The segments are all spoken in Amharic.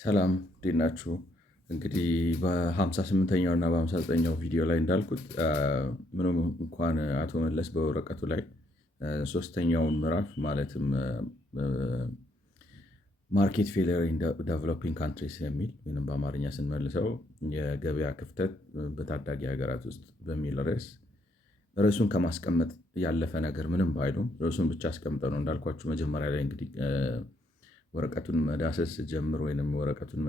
ሰላም እንዴት ናችሁ? እንግዲህ በ58ኛው እና በ59ኛው ቪዲዮ ላይ እንዳልኩት ምንም እንኳን አቶ መለስ በወረቀቱ ላይ ሶስተኛውን ምዕራፍ ማለትም ማርኬት ፌለር ኢን ዴቨሎፒንግ ካንትሪስ የሚል ወይም በአማርኛ ስንመልሰው የገበያ ክፍተት በታዳጊ ሀገራት ውስጥ በሚል ርዕሱን ከማስቀመጥ ያለፈ ነገር ምንም ባይሉም ርዕሱን ብቻ አስቀምጠው ነው እንዳልኳችሁ መጀመሪያ ላይ እንግዲህ ወረቀቱን መዳሰስ ጀምር ወይም ወረቀቱን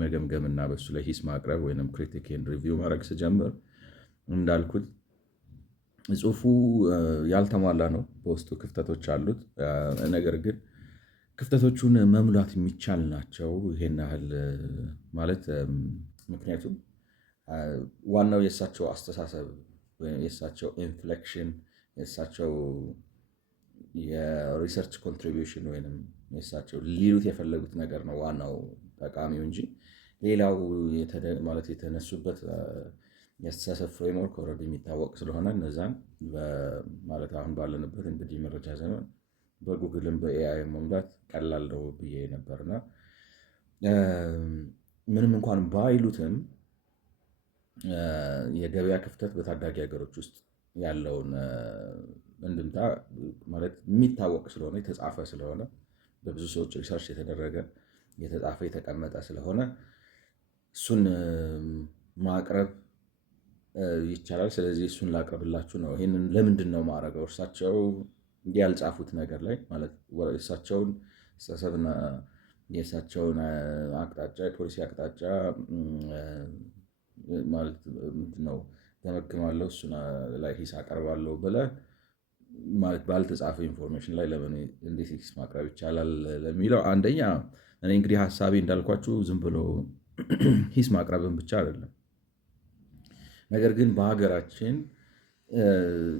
መገምገም እና በሱ ላይ ሂስ ማቅረብ ወይም ክሪቲክ ኤንድ ሪቪው ማድረግ ስጀምር እንዳልኩት ጽሁፉ ያልተሟላ ነው። በውስጡ ክፍተቶች አሉት። ነገር ግን ክፍተቶቹን መሙላት የሚቻል ናቸው። ይሄን ያህል ማለት ምክንያቱም ዋናው የእሳቸው አስተሳሰብ፣ የእሳቸው ኢንፍሌክሽን፣ የእሳቸው የሪሰርች ኮንትሪቢዩሽን ወይም የእሳቸው ሊሉት የፈለጉት ነገር ነው ዋናው ጠቃሚው እንጂ ሌላው ማለት የተነሱበት የአስተሳሰብ ፍሬምወርክ ኦልሬዲ የሚታወቅ ስለሆነ እነዛን ማለት አሁን ባለንበት እንግዲህ መረጃ ዘመን በጉግልም በኤአይ መሙላት ቀላል ነው ብዬ ነበርና ምንም እንኳን ባይሉትም የገበያ ክፍተት በታዳጊ ሀገሮች ውስጥ ያለውን እንድምታ ማለት የሚታወቅ ስለሆነ የተጻፈ ስለሆነ በብዙ ሰዎች ሪሰርች የተደረገ የተጻፈ የተቀመጠ ስለሆነ እሱን ማቅረብ ይቻላል። ስለዚህ እሱን ላቅርብላችሁ ነው። ይህንን ለምንድን ነው ማድረገው? እርሳቸው ያልጻፉት ነገር ላይ ማለት እሳቸውን አስተሳሰብና የእሳቸውን አቅጣጫ የፖሊሲ አቅጣጫ ማለት ምንድን ነው ገመግማለሁ፣ እሱን ላይ ሂስ አቀርባለሁ ብለህ ማለት ባልተጻፈ ኢንፎርሜሽን ላይ ለምን እንዴት ሂስ ማቅረብ ይቻላል ለሚለው አንደኛ እኔ እንግዲህ ሀሳቤ እንዳልኳችሁ ዝም ብሎ ሂስ ማቅረብን ብቻ አይደለም። ነገር ግን በሀገራችን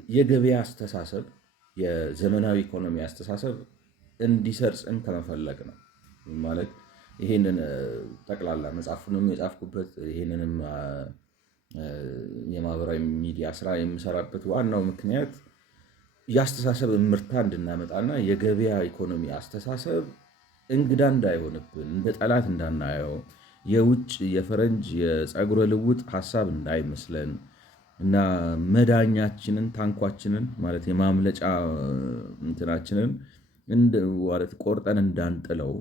የገበያ አስተሳሰብ የዘመናዊ ኢኮኖሚ አስተሳሰብ እንዲሰርጽም ከመፈለግ ነው። ማለት ይሄንን ጠቅላላ መጽሐፉንም የጻፍኩበት ይሄንንም የማህበራዊ ሚዲያ ስራ የምሰራበት ዋናው ምክንያት የአስተሳሰብ እምርታ እንድናመጣና የገበያ ኢኮኖሚ አስተሳሰብ እንግዳ እንዳይሆንብን፣ እንደ ጠላት እንዳናየው፣ የውጭ የፈረንጅ የፀጉረ ልውጥ ሀሳብ እንዳይመስለን እና መዳኛችንን ታንኳችንን ማለት የማምለጫ እንትናችንን ማለት ቆርጠን እንዳንጥለው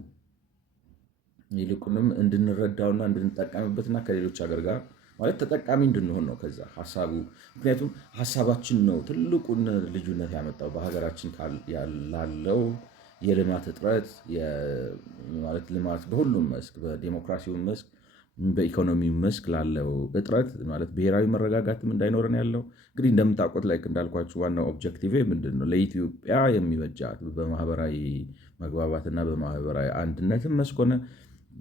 ይልቁንም እንድንረዳውና እንድንጠቀምበትና ከሌሎች ሀገር ጋር ማለት ተጠቃሚ እንድንሆን ነው ከዛ ሀሳቡ። ምክንያቱም ሀሳባችን ነው ትልቁን ልዩነት ያመጣው በሀገራችን ላለው የልማት እጥረት ማለት ልማት በሁሉም መስክ በዲሞክራሲው መስክ በኢኮኖሚው መስክ ላለው እጥረት ማለት ብሔራዊ መረጋጋትም እንዳይኖረን ያለው እንግዲህ እንደምታውቁት ላይ እንዳልኳችሁ ዋናው ኦብጀክቲቭ ምንድን ነው? ለኢትዮጵያ የሚበጃት በማህበራዊ መግባባትና በማህበራዊ አንድነትም መስክ ሆነ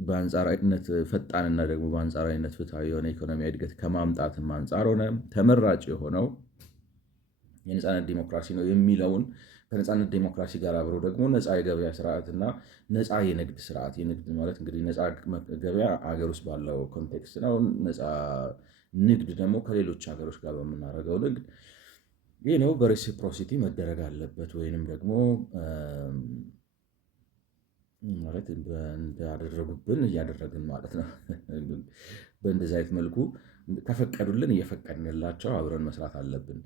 በአንጻራዊነት ፈጣንና ደግሞ በአንጻራዊነት ፍትሃዊ የሆነ ኢኮኖሚያዊ እድገት ከማምጣትም አንጻር ሆነ ተመራጭ የሆነው የነፃነት ዲሞክራሲ ነው የሚለውን ከነፃነት ዲሞክራሲ ጋር አብሮ ደግሞ ነፃ የገበያ ስርዓትና ነፃ የንግድ ስርዓት የንግድ ማለት እንግዲህ ነፃ ገበያ ሀገር ውስጥ ባለው ኮንቴክስት ነው። ነፃ ንግድ ደግሞ ከሌሎች ሀገሮች ጋር በምናደርገው ንግድ ይህ ነው በሬሲፕሮሲቲ መደረግ አለበት ወይንም ደግሞ ማለት እንዳደረጉብን እያደረግን ማለት ነው። በእንደዚህ አይነት መልኩ ከፈቀዱልን እየፈቀድንላቸው አብረን መስራት አለብን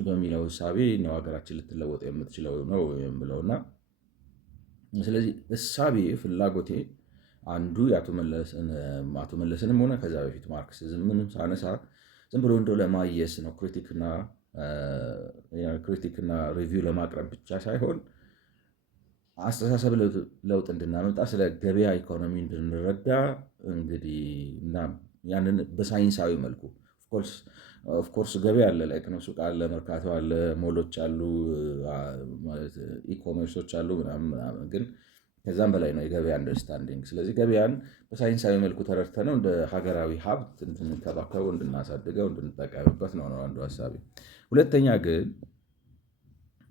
በሚለው እሳቤ ነው ሀገራችን ልትለወጥ የምትችለው ነው የምለውና ስለዚህ እሳቤ ፍላጎቴ አንዱ የአቶ መለስንም ሆነ ከዛ በፊት ማርክሲዝምን ሳነሳ ዝም ብሎ እንደው ለማየስ ነው ክሪቲክና ሪቪው ለማቅረብ ብቻ ሳይሆን አስተሳሰብ ለውጥ እንድናመጣ ስለ ገበያ ኢኮኖሚ እንድንረዳ እንግዲህ እና ያንን በሳይንሳዊ መልኩ ኦፍኮርስ ገበያ አለ፣ ላይክ ነው ሱቅ አለ፣ መርካቶ አለ፣ ሞሎች አሉ፣ ኢኮሜርሶች አሉ ምናምን ግን ከዛም በላይ ነው የገበያ አንደርስታንዲንግ። ስለዚህ ገበያን በሳይንሳዊ መልኩ ተረድተነው እንደ ሀገራዊ ሀብት እንድንከባከበው፣ እንድናሳድገው፣ እንድንጠቀምበት ነው አንዱ ሀሳቤ። ሁለተኛ ግን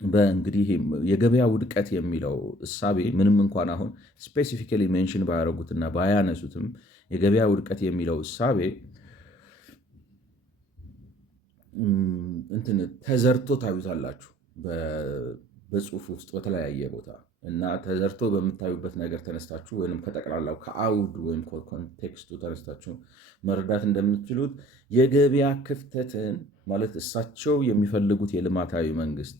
በእንግዲህ የገበያ ውድቀት የሚለው እሳቤ ምንም እንኳን አሁን ስፔሲፊካሊ ሜንሽን ባያደረጉትና ባያነሱትም የገበያ ውድቀት የሚለው እሳቤ እንትን ተዘርቶ ታዩታላችሁ በጽሁፍ ውስጥ በተለያየ ቦታ እና ተዘርቶ በምታዩበት ነገር ተነስታችሁ ወይም ከጠቅላላው ከአውድ ወይም ኮንቴክስቱ ተነስታችሁ መረዳት እንደምትችሉት የገበያ ክፍተትን ማለት እሳቸው የሚፈልጉት የልማታዊ መንግስት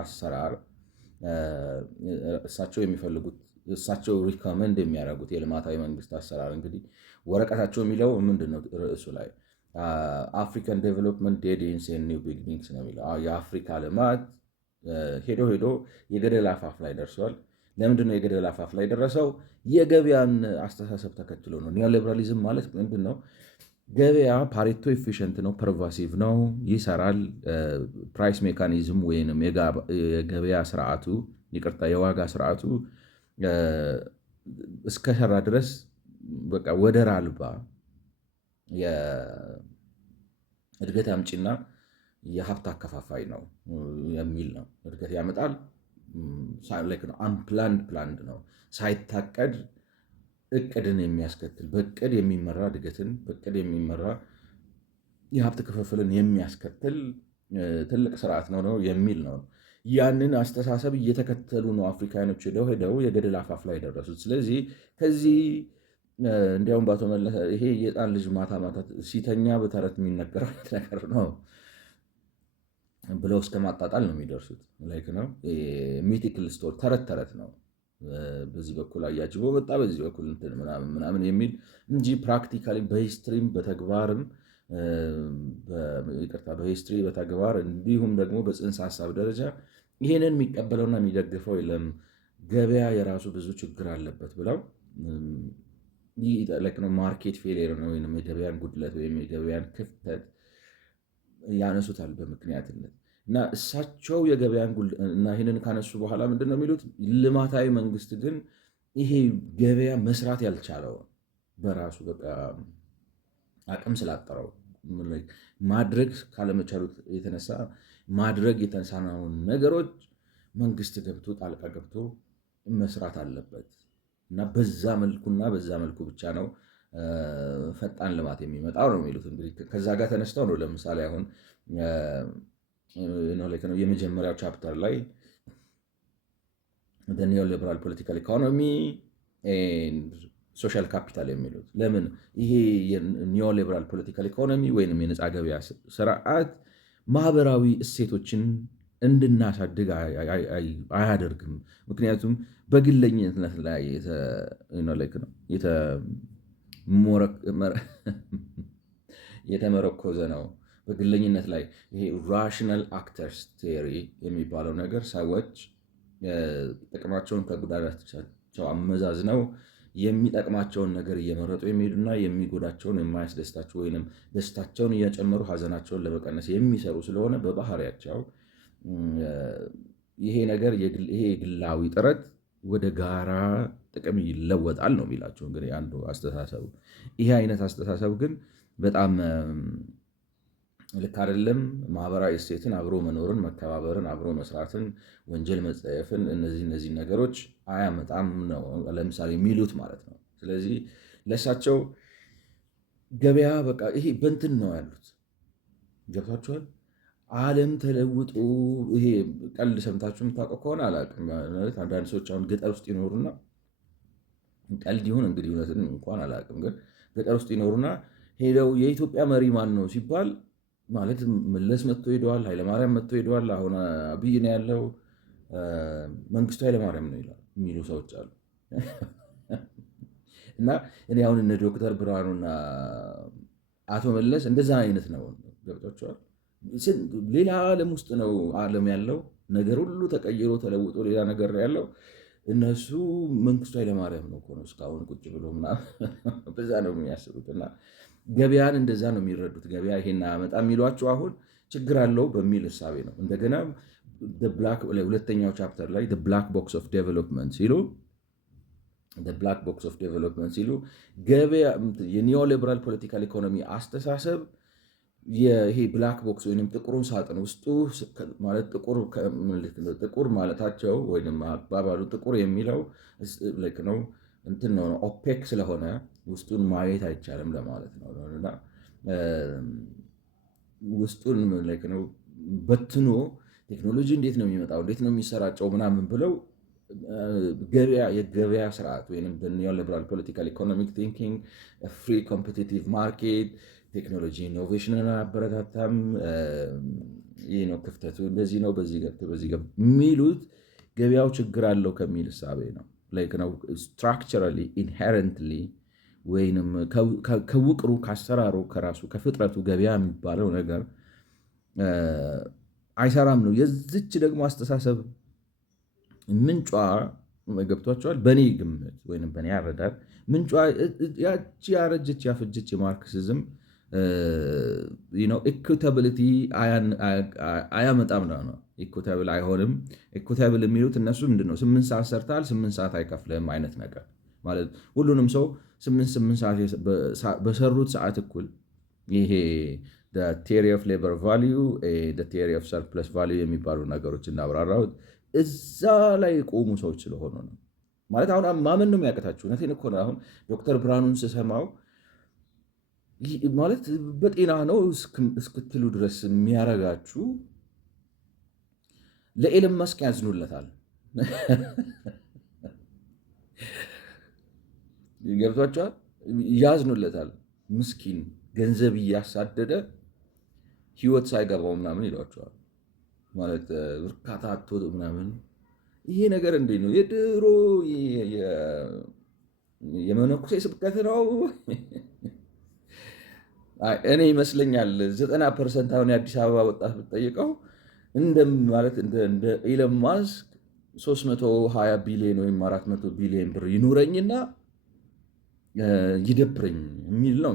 አሰራር እሳቸው ሪኮመንድ የሚያደርጉት የልማታዊ መንግስት አሰራር እንግዲህ ወረቀታቸው የሚለው ምንድን ነው? ርዕሱ ላይ አፍሪካን ዴቨሎፕመንት ዴድ ኢንስ ኒው ቢጊኒንግስ ነው የሚለው። የአፍሪካ ልማት ሄዶ ሄዶ የገደል አፋፍ ላይ ደርሷል። ለምንድነው የገደል አፋፍ ላይ ደረሰው? የገበያን አስተሳሰብ ተከትሎ ነው። ኒዮሊበራሊዝም ማለት ምንድን ነው? ገበያ ፓሬቶ ኤፊሽንት ነው፣ ፐርቫሲቭ ነው፣ ይሰራል። ፕራይስ ሜካኒዝም ወይም የገበያ ስርዓቱ የዋጋ ስርዓቱ እስከሰራ ድረስ በቃ ወደር አልባ የእድገት አምጪና የሀብት አከፋፋይ ነው የሚል ነው። እድገት ያመጣል። አንፕላንድ ነው፣ ሳይታቀድ እቅድን የሚያስከትል በእቅድ የሚመራ እድገትን በእቅድ የሚመራ የሀብት ክፍፍልን የሚያስከትል ትልቅ ስርዓት ነው የሚል ነው። ያንን አስተሳሰብ እየተከተሉ ነው አፍሪካኖች ሄደው የገደል አፋፍ ላይ ደረሱት። ስለዚህ ከዚህ እንዲያውም በአቶ መለስ ይሄ የጣን ልጅ ማታ ማታ ሲተኛ በተረት የሚነገረው ነገር ነው ብለው እስከ ማጣጣል ነው የሚደርሱት። ላይክ ነው ሚቲክል ስቶሪ ተረት ነው። በዚህ በኩል አያጅቦ መጣ፣ በዚህ በኩል እንትን ምናምን የሚል እንጂ ፕራክቲካሊ በሂስትሪም በተግባርም በሂስትሪ በተግባር እንዲሁም ደግሞ በጽንሰ ሀሳብ ደረጃ ይሄንን የሚቀበለውና የሚደግፈው የለም። ገበያ የራሱ ብዙ ችግር አለበት ብለው ማርኬት ፌሌር ነው ወይም የገበያን ጉድለት ወይም የገበያን ክፍተት ያነሱታል በምክንያትነት እና እሳቸው የገበያን እና ይህንን ካነሱ በኋላ ምንድን ነው የሚሉት? ልማታዊ መንግስት ግን ይሄ ገበያ መስራት ያልቻለው በራሱ በቃ አቅም ስላጠረው ማድረግ ካለመቻሉት የተነሳ ማድረግ የተሳናውን ነገሮች መንግስት ገብቶ ጣልቃ ገብቶ መስራት አለበት እና በዛ መልኩ ብቻ ነው ፈጣን ልማት የሚመጣው ነው የሚሉት። እንግዲህ ከዛ ጋር ተነስተው ነው ለምሳሌ አሁን የመጀመሪያው ቻፕተር ላይ ኒዮሊበራል ፖለቲካል ኢኮኖሚ ሶሻል ካፒታል የሚሉት ለምን ይሄ የኒዮሊበራል ፖለቲካል ኢኮኖሚ ወይም የነፃ ገበያ ስርዓት ማህበራዊ እሴቶችን እንድናሳድግ አያደርግም። ምክንያቱም በግለኝነት ላይ የተመረኮዘ ነው። በግለኝነት ላይ ይሄ ራሽናል አክተርስ ቴሪ የሚባለው ነገር ሰዎች ጥቅማቸውን ከጉዳታቸው አመዛዝነው የሚጠቅማቸውን ነገር እየመረጡ የሚሄዱና የሚጎዳቸውን የማያስደስታቸው ወይም ደስታቸውን እያጨመሩ ሀዘናቸውን ለመቀነስ የሚሰሩ ስለሆነ በባህሪያቸው ይሄ ነገር ይሄ የግላዊ ጥረት ወደ ጋራ ጥቅም ይለወጣል ነው የሚላቸው። እንግዲህ አንዱ አስተሳሰቡ ይሄ አይነት አስተሳሰብ ግን በጣም ልክ አይደለም። ማህበራዊ እሴትን፣ አብሮ መኖርን፣ መከባበርን፣ አብሮ መስራትን፣ ወንጀል መጸየፍን እነዚህ ነገሮች አያመጣም ነው ለምሳሌ የሚሉት ማለት ነው። ስለዚህ ለእሳቸው ገበያ በቃ ይሄ በንትን ነው ያሉት። ገብቷችኋል? ዓለም ተለውጦ ይሄ ቀልድ ሰምታችሁ የምታውቀው ከሆነ አላውቅም። አንዳንድ ሰዎች አሁን ገጠር ውስጥ ይኖሩና ቀልድ ይሁን እንግዲህ እውነትን እንኳን አላውቅም፣ ግን ገጠር ውስጥ ይኖሩና ሄደው የኢትዮጵያ መሪ ማን ነው ሲባል ማለት መለስ መጥቶ ሄደዋል፣ ኃይለማርያም መጥቶ ሄደዋል፣ አሁን አብይ ነው ያለው፣ መንግስቱ ኃይለማርያም ነው ይላል የሚሉ ሰዎች አሉ። እና እኔ አሁን እነ ዶክተር ብርሃኑና አቶ መለስ እንደዛ አይነት ነው። ገብቷቸዋል። ሌላ ዓለም ውስጥ ነው ዓለም ያለው ነገር ሁሉ ተቀይሮ ተለውጦ ሌላ ነገር ያለው። እነሱ መንግስቱ ኃይለማርያም ነው እኮ ነው እስካሁን ቁጭ ብሎ ምናምን በዛ ነው የሚያስቡት። እና ገበያን እንደዛ ነው የሚረዱት። ገበያ ይሄን አያመጣ የሚሏቸው አሁን ችግር አለው በሚል እሳቤ ነው። እንደገና ሁለተኛው ቻፕተር ላይ ብላክ ቦክስ ኦፍ ዴቨሎፕመንት ሲሉ ገበያ የኒዮሊበራል ፖለቲካል ኢኮኖሚ አስተሳሰብ ይሄ ብላክ ቦክስ ወይም ጥቁሩን ሳጥን ውስጡ ማለት ጥቁር ማለታቸው ወይም አባባሉ ጥቁር የሚለው ነው እንትን ነው ኦፔክ ስለሆነ ውስጡን ማየት አይቻልም ለማለት ነው። እና ውስጡን ነው በትኖ ቴክኖሎጂ እንዴት ነው የሚመጣው እንዴት ነው የሚሰራጨው ምናምን ብለው የገበያ ስርዓት ወይም ኒዮሊበራል ፖለቲካል ኢኮኖሚክ ቲንኪንግ፣ ፍሪ ኮምፒቲቲቭ ማርኬት፣ ቴክኖሎጂ ኢኖቬሽንን አያበረታታም፣ ይህ ነው ክፍተቱ፣ እንደዚህ ነው፣ በዚህ ገብቶ በዚህ ገብቶ የሚሉት ገበያው ችግር አለው ከሚል እሳቤ ነው። ስትራክቸራሊ ኢንሄረንትሊ ወይንም ከውቅሩ ከአሰራሩ ከራሱ ከፍጥረቱ ገበያ የሚባለው ነገር አይሰራም ነው። የዚች ደግሞ አስተሳሰብ ምንጯ ገብቷቸዋል። በእኔ ግምት ወይም በእኔ አረዳድ ምንጯ ያቺ ያረጀች ያፈጀች የማርክሲዝም ኢኩታብሊቲ አያመጣም ነው። ኢኩታብል አይሆንም። ኢኩታብል የሚሉት እነሱ ምንድነው 8 ሰዓት ሰርተሃል 8 ሰዓት አይከፍልህም አይነት ነገር ማለት ሁሉንም ሰው 8 ሰዓት በሰሩት ሰዓት እኩል ይሄ ቴሪ ኦፍ ሌበር ቫሊዩ ቴሪ ኦፍ ሰርፕለስ ቫሊዩ የሚባሉ ነገሮች እንዳብራራሁት እዛ ላይ የቆሙ ሰዎች ስለሆኑ ነው። ማለት አሁን ማመን ነው የሚያቀታችሁ። እውነቴን እኮ ነው። አሁን ዶክተር ብርሃኑን ስሰማው ማለት በጤና ነው እስክትሉ ድረስ የሚያረጋችሁ ለኤለን መስክ ያዝኑለታል። ገብቷቸዋል። ያዝኑለታል። ምስኪን ገንዘብ እያሳደደ ህይወት ሳይገባው ምናምን ይሏቸዋል። ማለት እርካታ አቶ ምናምን ይሄ ነገር እንዴት ነው? የድሮ የመነኩሴ ስብከት ነው። እኔ ይመስለኛል 90% አሁን የአዲስ አበባ ወጣት ብትጠይቀው ማለት እንደ ኢለን ማስክ 320 ቢሊዮን ወይም 400 ቢሊዮን ብር ይኑረኝና ይደብረኝ የሚል ነው።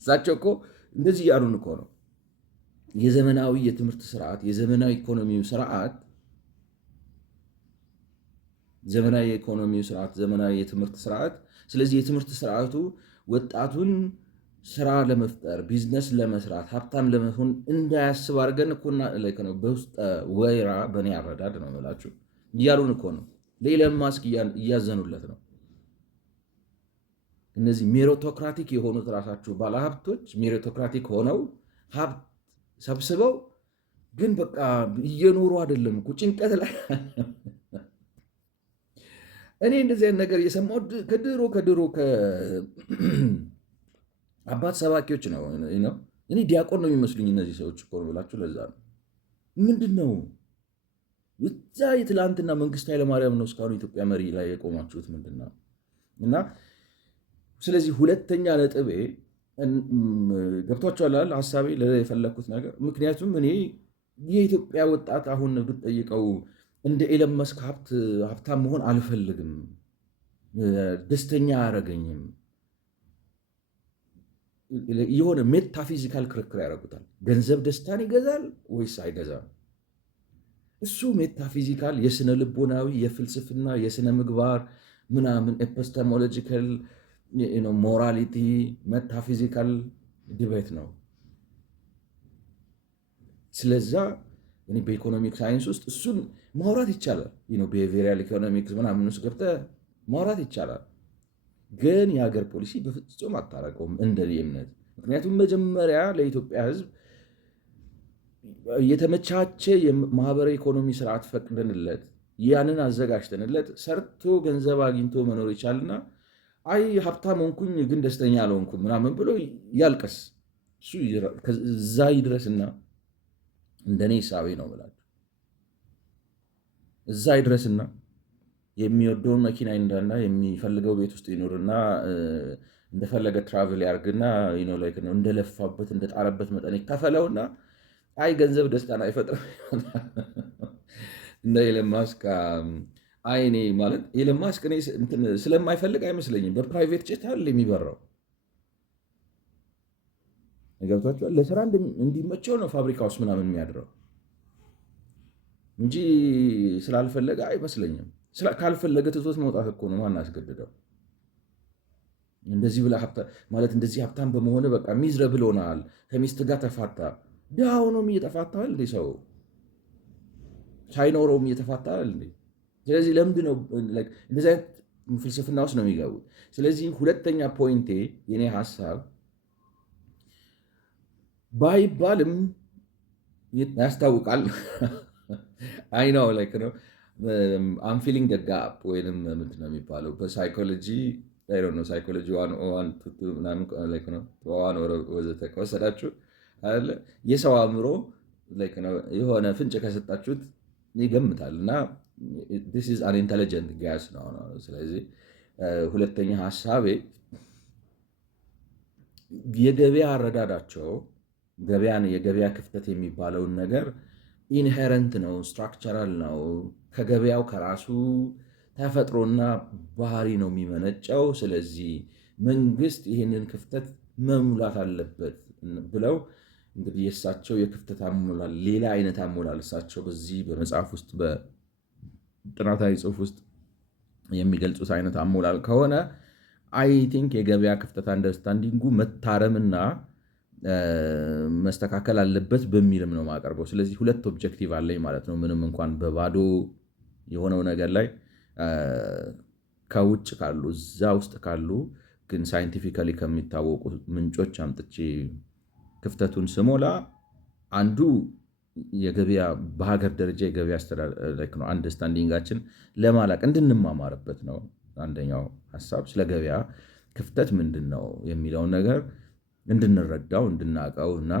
እሳቸው እኮ እንደዚህ እያሉን እኮ ነው። የዘመናዊ የትምህርት ስርዓት፣ የዘመናዊ ኢኮኖሚው ስርዓት፣ ዘመናዊ የኢኮኖሚው ስርዓት፣ ዘመናዊ የትምህርት ስርዓት። ስለዚህ የትምህርት ስርዓቱ ወጣቱን ስራ ለመፍጠር ቢዝነስ ለመስራት ሀብታም ለመሆን እንዳያስብ አድርገን እኮና በውስጠ ወይራ በእኔ አረዳድ ነው የምላችሁ እያሉን እኮ ነው። ለኢለን ማስክ እያዘኑለት ነው። እነዚህ ሜሪቶክራቲክ የሆኑት ራሳቸው ባለሀብቶች ሜሪቶክራቲክ ሆነው ሀብት ሰብስበው ግን በቃ እየኖሩ አይደለም እኮ ጭንቀት ላይ። እኔ እንደዚህ አይነት ነገር እየሰማሁ ከድሮ አባት ሰባኪዎች ነው። እኔ ዲያቆን ነው የሚመስሉኝ እነዚህ ሰዎች እኮ ነው ብላችሁ። ለዛ ነው ምንድን ነው እዛ የትላንትና መንግስቱ ኃይለማርያም ነው እስካሁን ኢትዮጵያ መሪ ላይ የቆማችሁት ምንድን ነው? እና ስለዚህ ሁለተኛ ነጥቤ ገብቷቸዋል ሀሳቤ የፈለግኩት ነገር። ምክንያቱም እኔ የኢትዮጵያ ወጣት አሁን ብትጠይቀው እንደ ኤለን መስክ ሀብታም መሆን አልፈልግም፣ ደስተኛ አያረገኝም። የሆነ ሜታፊዚካል ክርክር ያደርጉታል። ገንዘብ ደስታን ይገዛል ወይስ አይገዛም? እሱ ሜታፊዚካል የስነ ልቦናዊ የፍልስፍና የስነ ምግባር ምናምን ኤፒስቴሞሎጂካል ሞራሊቲ ሜታፊዚካል ዲቤት ነው። ስለዛ እኔ በኢኮኖሚክ ሳይንስ ውስጥ እሱን ማውራት ይቻላል። ቢሄቪራል ኢኮኖሚክስ ምናምን ውስጥ ገብተህ ማውራት ይቻላል። ግን የሀገር ፖሊሲ በፍጹም አታረቀውም እንደኔ እምነት። ምክንያቱም መጀመሪያ ለኢትዮጵያ ሕዝብ የተመቻቸ የማህበራዊ ኢኮኖሚ ስርዓት ፈቅደንለት ያንን አዘጋጅተንለት ሰርቶ ገንዘብ አግኝቶ መኖር ይቻልና አይ ሀብታም ሆንኩኝ ግን ደስተኛ አልሆንኩም ምናምን ብሎ ያልቀስ። እሱ እዛ ይድረስና እንደኔ ሂሳቤ ነው ብላችሁ እዛ ይድረስና የሚወደውን መኪና እንዳና የሚፈልገው ቤት ውስጥ ይኖርና እንደፈለገ ትራቭል ያርግና እንደለፋበት እንደጣረበት መጠን ይከፈለውና አይ ገንዘብ ደስታን አይፈጥርም እንደ ኤለን ማስክ አይኔ ማለት ኤለን ማስክ እኔ ስለማይፈልግ አይመስለኝም በፕራይቬት ጄት አለ የሚበራው። ገብቷችኋል? ለስራ እንዲመቸው ነው ፋብሪካ ውስጥ ምናምን የሚያድረው እንጂ ስላልፈለገ አይመስለኝም። ካልፈለገ ትቶት መውጣት እኮ ነው። ማን አስገድደው? እንደዚህ ብላ ማለት እንደዚህ ሀብታም በመሆነ በቃ ሚዝረብል ሆነሃል፣ ከሚስት ጋር ተፋታ። ድሃ ሆኖም እየተፋታል እንዴ? ሰው ሳይኖረውም እየተፋታል እንዴ? ስለዚህ ለምንድን ነው እንደዚህ አይነት ፍልስፍና ውስጥ ነው የሚገቡት? ስለዚህ ሁለተኛ ፖይንቴ የኔ ሀሳብ ባይባልም ያስታውቃል። አይነው ነው አም ፊሊንግ ጋፕ ወይም ምንድን ነው የሚባለው በሳይኮሎጂ ሳይኮሎጂ ወዘተ ከወሰዳችሁ አለ የሰው አእምሮ የሆነ ፍንጭ ከሰጣችሁት ይገምታል እና this is an intelligent gas ነው። ስለዚህ ሁለተኛ ሀሳቤ የገበያ አረዳዳቸው የገበያ ክፍተት የሚባለውን ነገር ኢንሄረንት ነው፣ ስትራክቸራል ነው፣ ከገበያው ከራሱ ተፈጥሮና ባህሪ ነው የሚመነጨው። ስለዚህ መንግስት ይህንን ክፍተት መሙላት አለበት ብለው እንግዲህ የእሳቸው የክፍተት አሞላል ሌላ አይነት አሞላል እሳቸው በዚህ በመጽሐፍ ውስጥ በጥናታዊ ጽሑፍ ውስጥ የሚገልጹት አይነት አሞላል ከሆነ አይ ቲንክ የገበያ ክፍተት አንደርስታንዲንጉ መታረምና መስተካከል አለበት በሚልም ነው የማቀርበው። ስለዚህ ሁለት ኦብጀክቲቭ አለኝ ማለት ነው። ምንም እንኳን በባዶ የሆነው ነገር ላይ ከውጭ ካሉ እዛ ውስጥ ካሉ ግን ሳይንቲፊካሊ ከሚታወቁ ምንጮች አምጥቼ ክፍተቱን ስሞላ አንዱ የገበያ በሀገር ደረጃ የገበያ አስተዳደር አንደርስታንዲንጋችን ለማላቅ እንድንማማርበት ነው። አንደኛው ሀሳብ ስለ ገበያ ክፍተት ምንድን ነው የሚለውን ነገር እንድንረዳው እንድናውቀው እና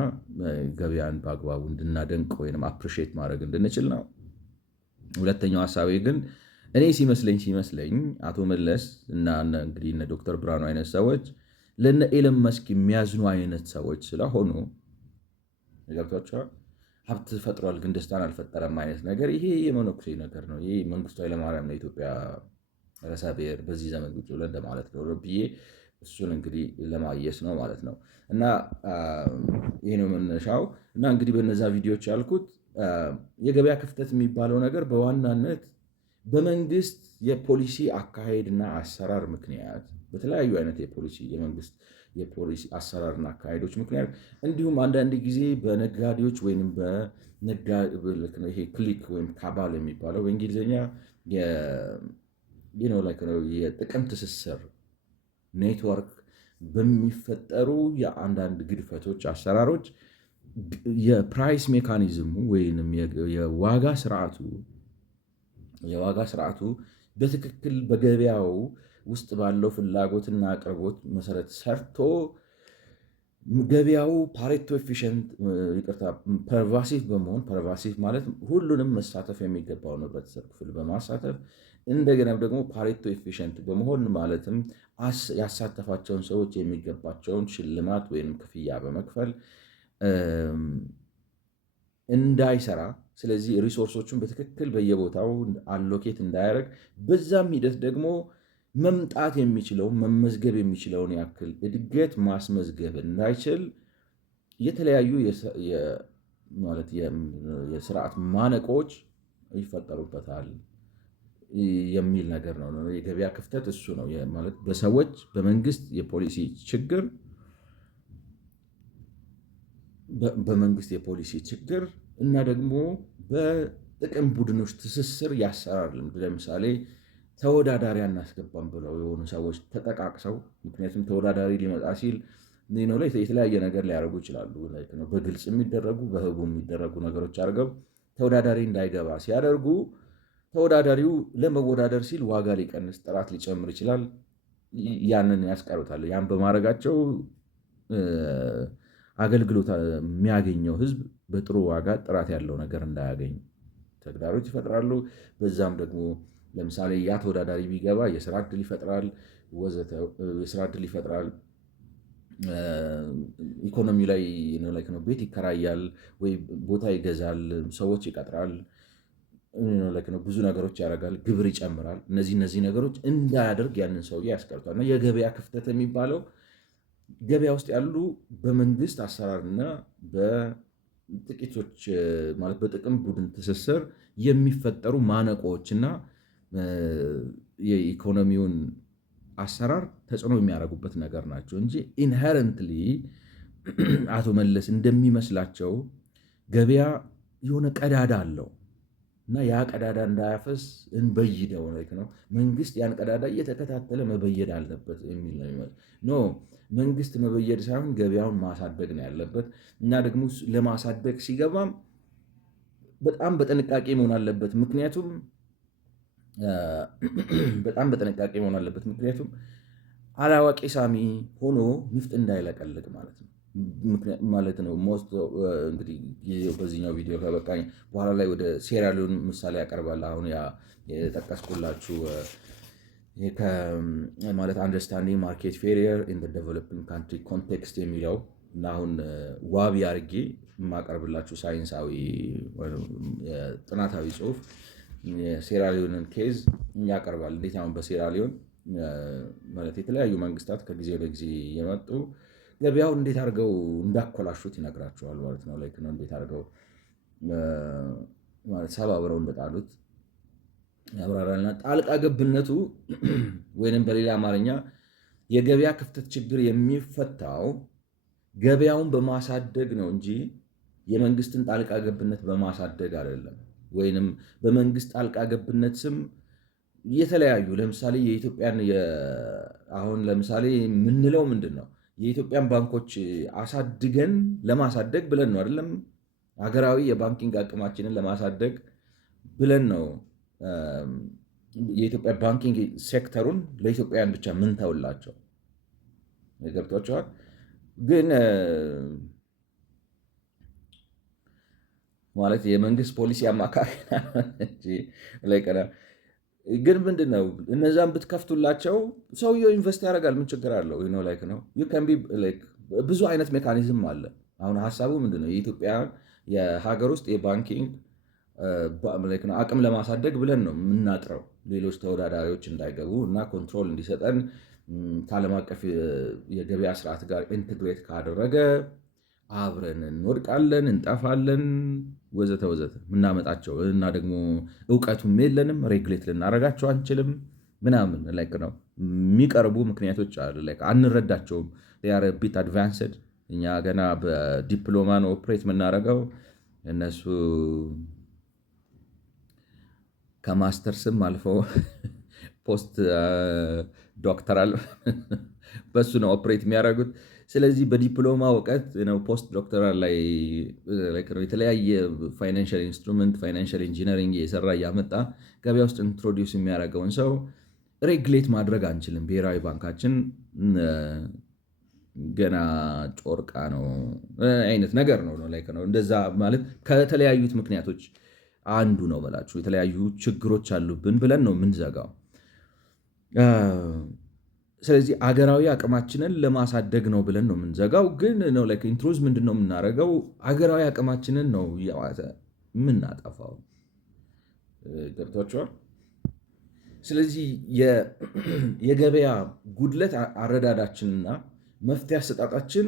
ገበያን በአግባቡ እንድናደንቅ ወይም አፕሪሼት ማድረግ እንድንችል ነው። ሁለተኛው ሀሳቤ ግን እኔ ሲመስለኝ አቶ መለስ እና እንግዲህ እነ ዶክተር ብርሃኑ አይነት ሰዎች ለነ ኤለን መስክ የሚያዝኑ አይነት ሰዎች ስለሆኑ ገብቷቸዋል። ሀብት ፈጥሯል ግን ደስታን አልፈጠረም አይነት ነገር ይሄ የመነኩሴ ነገር ነው። ይሄ መንግስቱ ኃይለማርያም ነው ኢትዮጵያ ርዕሰ ብሔር በዚህ ዘመን ቁጭ ብለን እንደማለት ነው ብዬ እሱን እንግዲህ ለማየስ ነው ማለት ነው። እና ይሄ ነው መነሻው። እና እንግዲህ በነዛ ቪዲዮዎች ያልኩት የገበያ ክፍተት የሚባለው ነገር በዋናነት በመንግስት የፖሊሲ አካሄድና አሰራር ምክንያት በተለያዩ አይነት የመንግስት የፖሊሲ አሰራርና አካሄዶች ምክንያት እንዲሁም አንዳንድ ጊዜ በነጋዴዎች ወይም ይሄ ክሊክ ወይም ካባል የሚባለው በእንግሊዝኛ የጥቅም ትስስር ኔትወርክ በሚፈጠሩ የአንዳንድ ግድፈቶች፣ አሰራሮች የፕራይስ ሜካኒዝሙ ወይም የዋጋ ስርዓቱ በትክክል በገበያው ውስጥ ባለው ፍላጎትና አቅርቦት መሰረት ሰርቶ ገበያው ፓሬቶ ኤፊሽንት ፐርቫሲቭ በመሆን ፐርቫሲቭ ማለት ሁሉንም መሳተፍ የሚገባው ህብረተሰብ ክፍል በማሳተፍ እንደገና ደግሞ ፓሬቶ ኤፊሽንት በመሆን ማለትም ያሳተፋቸውን ሰዎች የሚገባቸውን ሽልማት ወይም ክፍያ በመክፈል እንዳይሰራ፣ ስለዚህ ሪሶርሶቹን በትክክል በየቦታው አሎኬት እንዳያደርግ፣ በዛም ሂደት ደግሞ መምጣት የሚችለውን መመዝገብ የሚችለውን ያክል እድገት ማስመዝገብ እንዳይችል የተለያዩ የስርዓት ማነቆች ይፈጠሩበታል የሚል ነገር ነው። የገበያ ክፍተት እሱ ነው ማለት በሰዎች በመንግስት የፖሊሲ ችግር እና ደግሞ በጥቅም ቡድኖች ትስስር ያሰራር ልምድ። ለምሳሌ ተወዳዳሪ አናስገባም ብለው የሆኑ ሰዎች ተጠቃቅሰው፣ ምክንያቱም ተወዳዳሪ ሊመጣ ሲል ላይ የተለያየ ነገር ሊያደርጉ ይችላሉ። በግልጽ የሚደረጉ በህቡ የሚደረጉ ነገሮች አድርገው ተወዳዳሪ እንዳይገባ ሲያደርጉ ተወዳዳሪው ለመወዳደር ሲል ዋጋ ሊቀንስ፣ ጥራት ሊጨምር ይችላል። ያንን ያስቀሩታል። ያን በማድረጋቸው አገልግሎት የሚያገኘው ህዝብ በጥሩ ዋጋ ጥራት ያለው ነገር እንዳያገኝ ተግዳሮች ይፈጥራሉ። በዛም ደግሞ ለምሳሌ ያ ተወዳዳሪ ቢገባ የስራ ዕድል ይፈጥራል፣ ወዘተ የስራ ዕድል ይፈጥራል። ኢኮኖሚ ላይ ቤት ይከራያል ወይ ቦታ ይገዛል፣ ሰዎች ይቀጥራል፣ ብዙ ነገሮች ያደርጋል፣ ግብር ይጨምራል። እነዚህ ነገሮች እንዳያደርግ ያንን ሰውዬ ያስቀርቷል። እና የገበያ ክፍተት የሚባለው ገበያ ውስጥ ያሉ በመንግስት አሰራርና በጥቂቶች ማለት በጥቅም ቡድን ትስስር የሚፈጠሩ ማነቆዎችና የኢኮኖሚውን አሰራር ተጽዕኖ የሚያደርጉበት ነገር ናቸው እንጂ ኢንሄረንትሊ አቶ መለስ እንደሚመስላቸው ገበያ የሆነ ቀዳዳ አለው እና ያ ቀዳዳ እንዳያፈስ እንበይደው ነው። መንግስት ያን ቀዳዳ እየተከታተለ መበየድ አለበት የሚል ነው የሚመስለው። ኖ መንግስት መበየድ ሳይሆን ገበያውን ማሳደግ ነው ያለበት። እና ደግሞ ለማሳደግ ሲገባም በጣም በጥንቃቄ መሆን አለበት። ምክንያቱም በጣም በጥንቃቄ መሆን አለበት። ምክንያቱም አላዋቂ ሳሚ ሆኖ ንፍጥ እንዳይለቀልቅ ማለት ነው። እንግዲህ ጊዜው በዚህኛው ቪዲዮ ከበቃኝ በኋላ ላይ ወደ ሴራሊዮን ምሳሌ ያቀርባል። አሁን ያ የጠቀስኩላችሁ ማለት አንደርስታንዲንግ ማርኬት ፌሪየር ኢን ዴቨሎፒንግ ካንትሪ ኮንቴክስት የሚለው እና አሁን ዋቢ አድርጌ የማቀርብላችሁ ሳይንሳዊ ጥናታዊ ጽሁፍ የሴራሊዮንን ኬዝ ያቀርባል። እንዴት አሁን በሴራሊዮን ማለት የተለያዩ መንግስታት ከጊዜ ወደ ጊዜ የመጡ ገበያውን እንዴት አድርገው እንዳኮላሹት ይነግራቸዋል ማለት ነው። ላይክ ነው እንዴት አድርገው ማለት ሰባብረው እንደጣሉት ያብራራልና ጣልቃ ገብነቱ ወይንም በሌላ አማርኛ የገበያ ክፍተት ችግር የሚፈታው ገበያውን በማሳደግ ነው እንጂ የመንግስትን ጣልቃ ገብነት በማሳደግ አይደለም። ወይንም በመንግስት ጣልቃ ገብነት ስም የተለያዩ ለምሳሌ የኢትዮጵያን አሁን ለምሳሌ የምንለው ምንድን ነው? የኢትዮጵያን ባንኮች አሳድገን ለማሳደግ ብለን ነው አይደለም? ሀገራዊ የባንኪንግ አቅማችንን ለማሳደግ ብለን ነው የኢትዮጵያ ባንኪንግ ሴክተሩን ለኢትዮጵያውያን ብቻ ምን ተውላቸው። ገብቷቸዋል። ግን ማለት የመንግስት ፖሊሲ አማካሪ ግን ምንድን ነው እነዛን ብትከፍቱላቸው ሰውየው ኢንቨስት ያደርጋል። ምን ችግር አለው? ነው ብዙ አይነት ሜካኒዝም አለ። አሁን ሀሳቡ ምንድን ነው? የኢትዮጵያ የሀገር ውስጥ የባንኪንግ አቅም ለማሳደግ ብለን ነው የምናጥረው፣ ሌሎች ተወዳዳሪዎች እንዳይገቡ እና ኮንትሮል እንዲሰጠን ከዓለም አቀፍ የገበያ ስርዓት ጋር ኢንትግሬት ካደረገ አብረን እንወድቃለን፣ እንጠፋለን፣ ወዘተ ወዘተ ምናመጣቸው እና ደግሞ እውቀቱም የለንም፣ ሬግሌት ልናደርጋቸው አንችልም ምናምን ነው የሚቀርቡ ምክንያቶች አሉ። አንረዳቸውም። ቢት አድቫንስድ እኛ ገና በዲፕሎማ ነው ኦፕሬት የምናደርገው። እነሱ ከማስተርስም አልፈው ፖስት ዶክተራል በሱ ነው ኦፕሬት የሚያደርጉት። ስለዚህ በዲፕሎማ እውቀት ፖስት ዶክተራል ላይ የተለያየ ፋይናንሻል ኢንስትሩመንት ፋይናንሻል ኢንጂነሪንግ የሰራ እያመጣ ገበያ ውስጥ ኢንትሮዲውስ የሚያደርገውን ሰው ሬግሌት ማድረግ አንችልም። ብሔራዊ ባንካችን ገና ጮርቃ ነው አይነት ነገር ነው። እንደዛ ማለት ከተለያዩት ምክንያቶች አንዱ ነው በላችሁ። የተለያዩ ችግሮች አሉብን ብለን ነው የምንዘጋው። ስለዚህ አገራዊ አቅማችንን ለማሳደግ ነው ብለን ነው የምንዘጋው። ግን ኢንትሮዝ ምንድን ነው የምናደርገው? አገራዊ አቅማችንን ነው የምናጠፋው። ገብቷቸዋል። ስለዚህ የገበያ ጉድለት አረዳዳችንና መፍትሄ አሰጣጣችን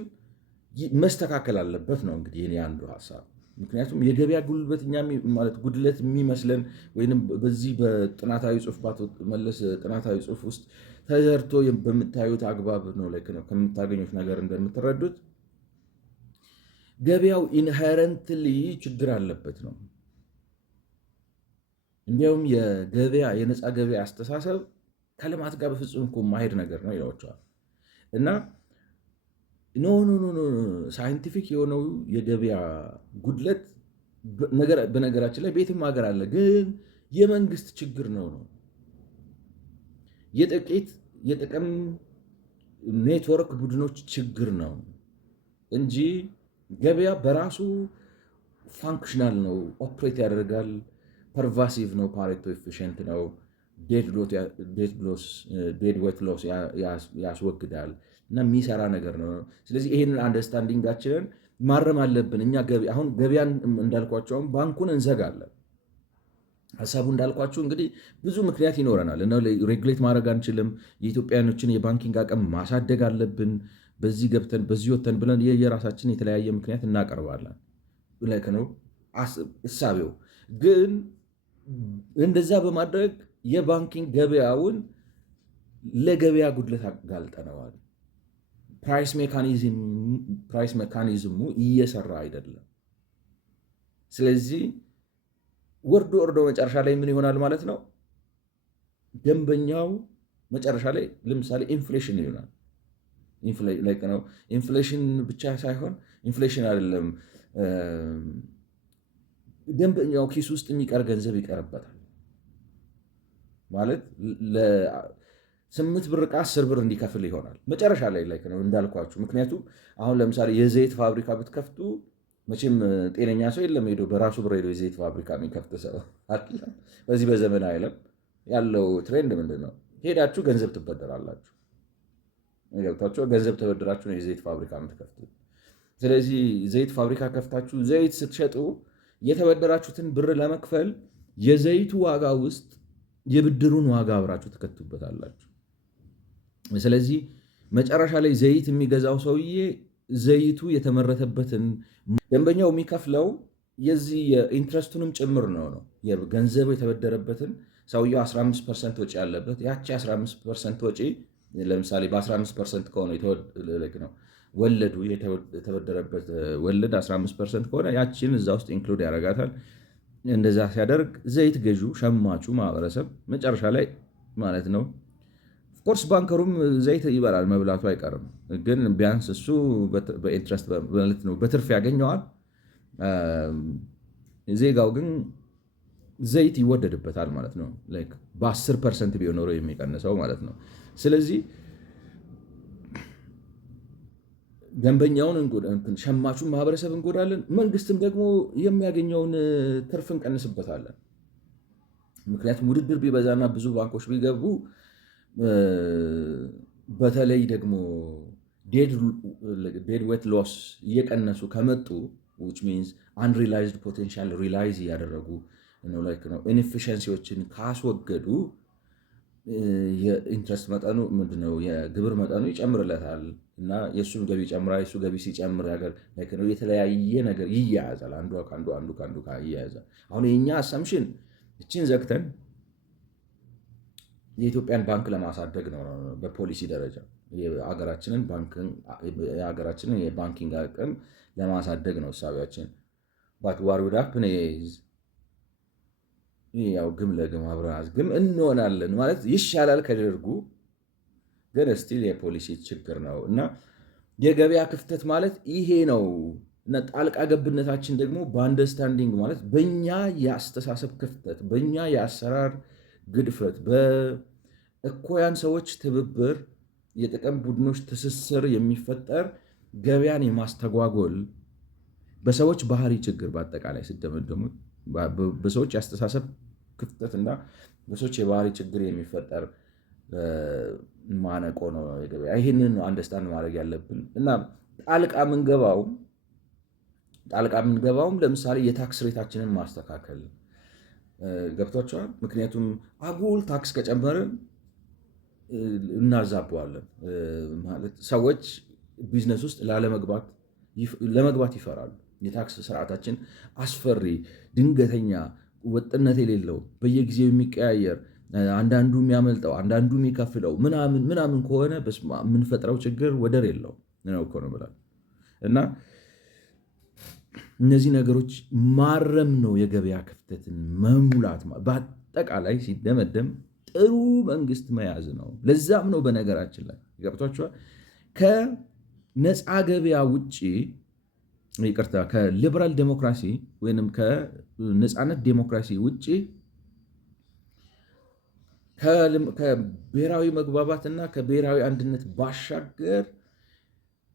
መስተካከል አለበት ነው እንግዲህ የኔ አንዱ ሀሳብ። ምክንያቱም የገበያ ጉድለት የሚመስለን ወይም በዚህ በጥናታዊ ጽሑፍ መለስ ጥናታዊ ጽሑፍ ውስጥ ተዘርቶ በምታዩት አግባብ ነው ከምታገኙት ነገር እንደምትረዱት ገበያው ኢንሄረንትሊ ችግር አለበት ነው። እንዲያውም የነፃ ገበያ አስተሳሰብ ከልማት ጋር በፍጹም እኮ ማሄድ ነገር ነው ይላቸዋል። እና ኖ ሳይንቲፊክ የሆነው የገበያ ጉድለት በነገራችን ላይ ቤትም ሀገር አለ፣ ግን የመንግስት ችግር ነው። የጥቅም ኔትወርክ ቡድኖች ችግር ነው እንጂ ገበያ በራሱ ፋንክሽናል ነው፣ ኦፕሬት ያደርጋል፣ ፐርቫሲቭ ነው፣ ፓሬቶ ኤፊሽንት ነው፣ ዴድ ዌት ሎስ ያስወግዳል እና የሚሰራ ነገር ነው። ስለዚህ ይህንን አንደርስታንዲንጋችንን ማረም አለብን። እኛ አሁን ገበያን እንዳልኳቸውም ባንኩን እንዘጋለን። ሀሳቡ እንዳልኳችሁ እንግዲህ ብዙ ምክንያት ይኖረናል እና ሬጉሌት ማድረግ አንችልም። የኢትዮጵያኖችን የባንኪንግ አቅም ማሳደግ አለብን። በዚህ ገብተን በዚህ ወተን ብለን የራሳችን የተለያየ ምክንያት እናቀርባለን። ነው እሳቤው። ግን እንደዛ በማድረግ የባንኪንግ ገበያውን ለገበያ ጉድለት አጋልጠነዋል። ፕራይስ ሜካኒዝሙ እየሰራ አይደለም። ስለዚህ ወርዶ መጨረሻ ላይ ምን ይሆናል ማለት ነው? ደንበኛው መጨረሻ ላይ ለምሳሌ ኢንፍሌሽን ይሆናል። ኢንፍሌሽን ብቻ ሳይሆን ኢንፍሌሽን አይደለም፣ ደንበኛው ኪስ ውስጥ የሚቀር ገንዘብ ይቀርበታል። ማለት ለ8 ብር ዕቃ 10 ብር እንዲከፍል ይሆናል መጨረሻ ላይ ነው እንዳልኳችሁ። ምክንያቱም አሁን ለምሳሌ የዘይት ፋብሪካ ብትከፍቱ መቼም ጤነኛ ሰው የለም ሄዶ በራሱ ብር ሄዶ የዘይት ፋብሪካ የሚከፍት ሰው አይደለም። በዚህ በዘመናዊ ዓለም ያለው ትሬንድ ምንድን ነው? ሄዳችሁ ገንዘብ ትበደራላችሁ። ገብታችሁ ገንዘብ ተበድራችሁ ነው የዘይት ፋብሪካ የምትከፍቱት። ስለዚህ ዘይት ፋብሪካ ከፍታችሁ ዘይት ስትሸጡ የተበደራችሁትን ብር ለመክፈል የዘይቱ ዋጋ ውስጥ የብድሩን ዋጋ አብራችሁ ትከቱበታላችሁ። ስለዚህ መጨረሻ ላይ ዘይት የሚገዛው ሰውዬ ዘይቱ የተመረተበትን ደንበኛው የሚከፍለው የዚህ የኢንትረስቱንም ጭምር ነው። ገንዘቡ የተበደረበትን ሰውየው 15% ወጪ ያለበት ያቺ 15% ወጪ ለምሳሌ በ15% ከሆነ ነው ወለዱ የተበደረበት ወለድ 15% ከሆነ ያችን እዛ ውስጥ ኢንክሉድ ያደርጋታል። እንደዛ ሲያደርግ ዘይት ገዢ ሸማቹ ማህበረሰብ መጨረሻ ላይ ማለት ነው። ኦፍኮርስ ባንከሩም ዘይት ይበላል፣ መብላቱ አይቀርም። ግን ቢያንስ እሱ በኢንትረስት ማለት ነው በትርፍ ያገኘዋል። ዜጋው ግን ዘይት ይወደድበታል ማለት ነው። በ10% ቢሆን ኖሮ የሚቀንሰው ማለት ነው። ስለዚህ ደንበኛውን ሸማቹን ማህበረሰብ እንጎዳለን፣ መንግስትም ደግሞ የሚያገኘውን ትርፍ እንቀንስበታለን። ምክንያቱም ውድድር ቢበዛና ብዙ ባንኮች ቢገቡ በተለይ ደግሞ ዴድ ዌት ሎስ እየቀነሱ ከመጡ which means unrealized potential ሪላይዝ እያደረጉ ኢንኤፊሽንሲዎችን ካስወገዱ የኢንትረስት መጠኑ ምንድነው የግብር መጠኑ ይጨምርለታል እና የእሱም ገቢ ይጨምራል። የእሱ ገቢ ሲጨምር የተለያየ ነገር ይያያዛል። አንዱ ከአንዱ ይያያዛል። አሁን የእኛ አሰምሽን እችን ዘግተን የኢትዮጵያን ባንክ ለማሳደግ ነው በፖሊሲ ደረጃ የሀገራችንን የባንኪንግ አቅም ለማሳደግ ነው እሳቢያችን። ዋር ውድ ሃፕን ያው ግም ለግም አብረን ግም እንሆናለን ማለት ይሻላል ከደርጉ፣ ግን ስቲል የፖሊሲ ችግር ነው እና የገበያ ክፍተት ማለት ይሄ ነው እና ጣልቃ ገብነታችን ደግሞ በአንደርስታንዲንግ ማለት በእኛ የአስተሳሰብ ክፍተት፣ በእኛ የአሰራር ግድፈት፣ በእኩያን ሰዎች ትብብር፣ የጥቅም ቡድኖች ትስስር የሚፈጠር ገበያን የማስተጓጎል በሰዎች ባህሪ ችግር በአጠቃላይ ሲደመደሙ በሰዎች የአስተሳሰብ ክፍተትና በሰዎች የባህሪ ችግር የሚፈጠር ማነቆ ነው የገበያ። ይህንን አንደርስታንድ ማድረግ ያለብን እና ጣልቃ የምንገባውም ለምሳሌ የታክስ ሬታችንን ማስተካከል ገብቷቸዋል። ምክንያቱም አጉል ታክስ ከጨመርን እናዛበዋለን ማለት ሰዎች ቢዝነስ ውስጥ ለመግባት ይፈራሉ። የታክስ ስርዓታችን አስፈሪ፣ ድንገተኛ፣ ወጥነት የሌለው በየጊዜው የሚቀያየር አንዳንዱ የሚያመልጠው አንዳንዱ የሚከፍለው ምናምን ከሆነ የምንፈጥረው ችግር ወደር የለው ነው እኮ ነው ብላል እና እነዚህ ነገሮች ማረም ነው የገበያ ክፍተትን መሙላት። በአጠቃላይ ሲደመደም ጥሩ መንግስት መያዝ ነው። ለዛም ነው በነገራችን ላይ ገብቷችኋል ከነፃ ገበያ ውጭ ይቅርታ ከሊበራል ዴሞክራሲ ወይንም ከነፃነት ዴሞክራሲ ውጭ ከብሔራዊ መግባባትና ከብሔራዊ አንድነት ባሻገር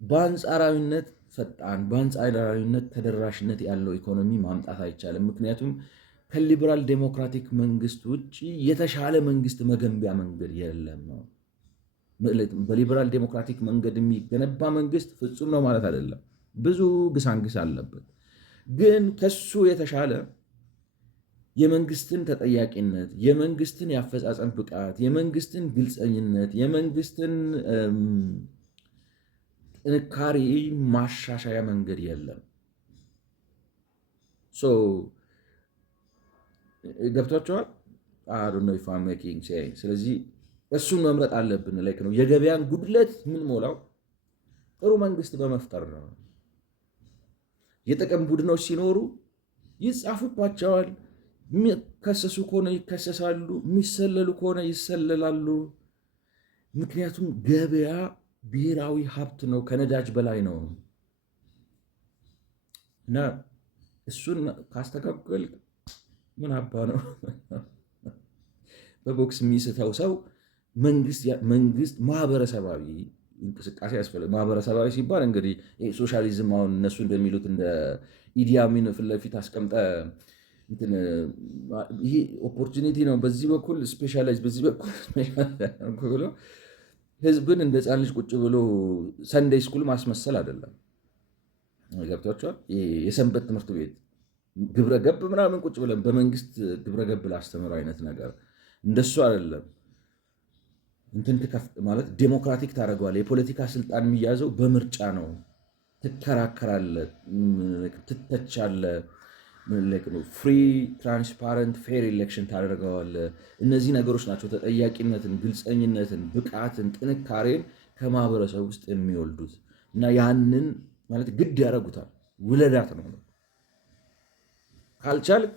በአንጻራዊነት ፈጣን፣ በአንጻራዊነት ተደራሽነት ያለው ኢኮኖሚ ማምጣት አይቻልም። ምክንያቱም ከሊበራል ዴሞክራቲክ መንግስት ውጭ የተሻለ መንግስት መገንቢያ መንገድ የለም ነው። በሊበራል ዴሞክራቲክ መንገድ የሚገነባ መንግስት ፍጹም ነው ማለት አይደለም። ብዙ ግሳንግስ አለበት። ግን ከሱ የተሻለ የመንግስትን ተጠያቂነት፣ የመንግስትን የአፈጻጸም ብቃት፣ የመንግስትን ግልፀኝነት፣ የመንግስትን ጥንካሬ ማሻሻያ መንገድ የለም። ገብቷቸዋል። ስለዚህ እሱን መምረጥ አለብን። ነው የገበያን ጉድለት ምን ሞላው ጥሩ መንግስት በመፍጠር ነው። የጥቅም ቡድኖች ሲኖሩ ይጻፉባቸዋል። የሚከሰሱ ከሆነ ይከሰሳሉ፣ የሚሰለሉ ከሆነ ይሰለላሉ። ምክንያቱም ገበያ ብሔራዊ ሀብት ነው፣ ከነዳጅ በላይ ነው እና እሱን ካስተካከል ምን አባ ነው በቦክስ የሚስተው ሰው መንግስት ማህበረሰባዊ እንቅስቃሴ ያስፈልግ። ማህበረሰባዊ ሲባል እንግዲህ ሶሻሊዝም አሁን እነሱ እንደሚሉት እንደ ኢዲያሚን ፊት ለፊት አስቀምጠ ይሄ ኦፖርቹኒቲ ነው፣ በዚህ በኩል ስፔሻላይዝ፣ በዚህ በኩል ብሎ ህዝብን እንደ ህፃን ልጅ ቁጭ ብሎ ሰንደይ ስኩል ማስመሰል አይደለም። ገብቷቸዋል። የሰንበት ትምህርት ቤት ግብረገብ ምናምን ቁጭ ብለን በመንግስት ግብረገብ ላስተምር አይነት ነገር እንደሱ አይደለም። እንትን ማለት ዴሞክራቲክ ታደርገዋል። የፖለቲካ ስልጣን የሚያዘው በምርጫ ነው። ትከራከራለ፣ ትተቻለ፣ ፍሪ ትራንስፓረንት ፌር ኤሌክሽን ታደርገዋለ። እነዚህ ነገሮች ናቸው ተጠያቂነትን፣ ግልፀኝነትን፣ ብቃትን፣ ጥንካሬን ከማህበረሰብ ውስጥ የሚወልዱት እና ያንን ማለት ግድ ያደርጉታል። ውለዳት ነው። ካልቻልክ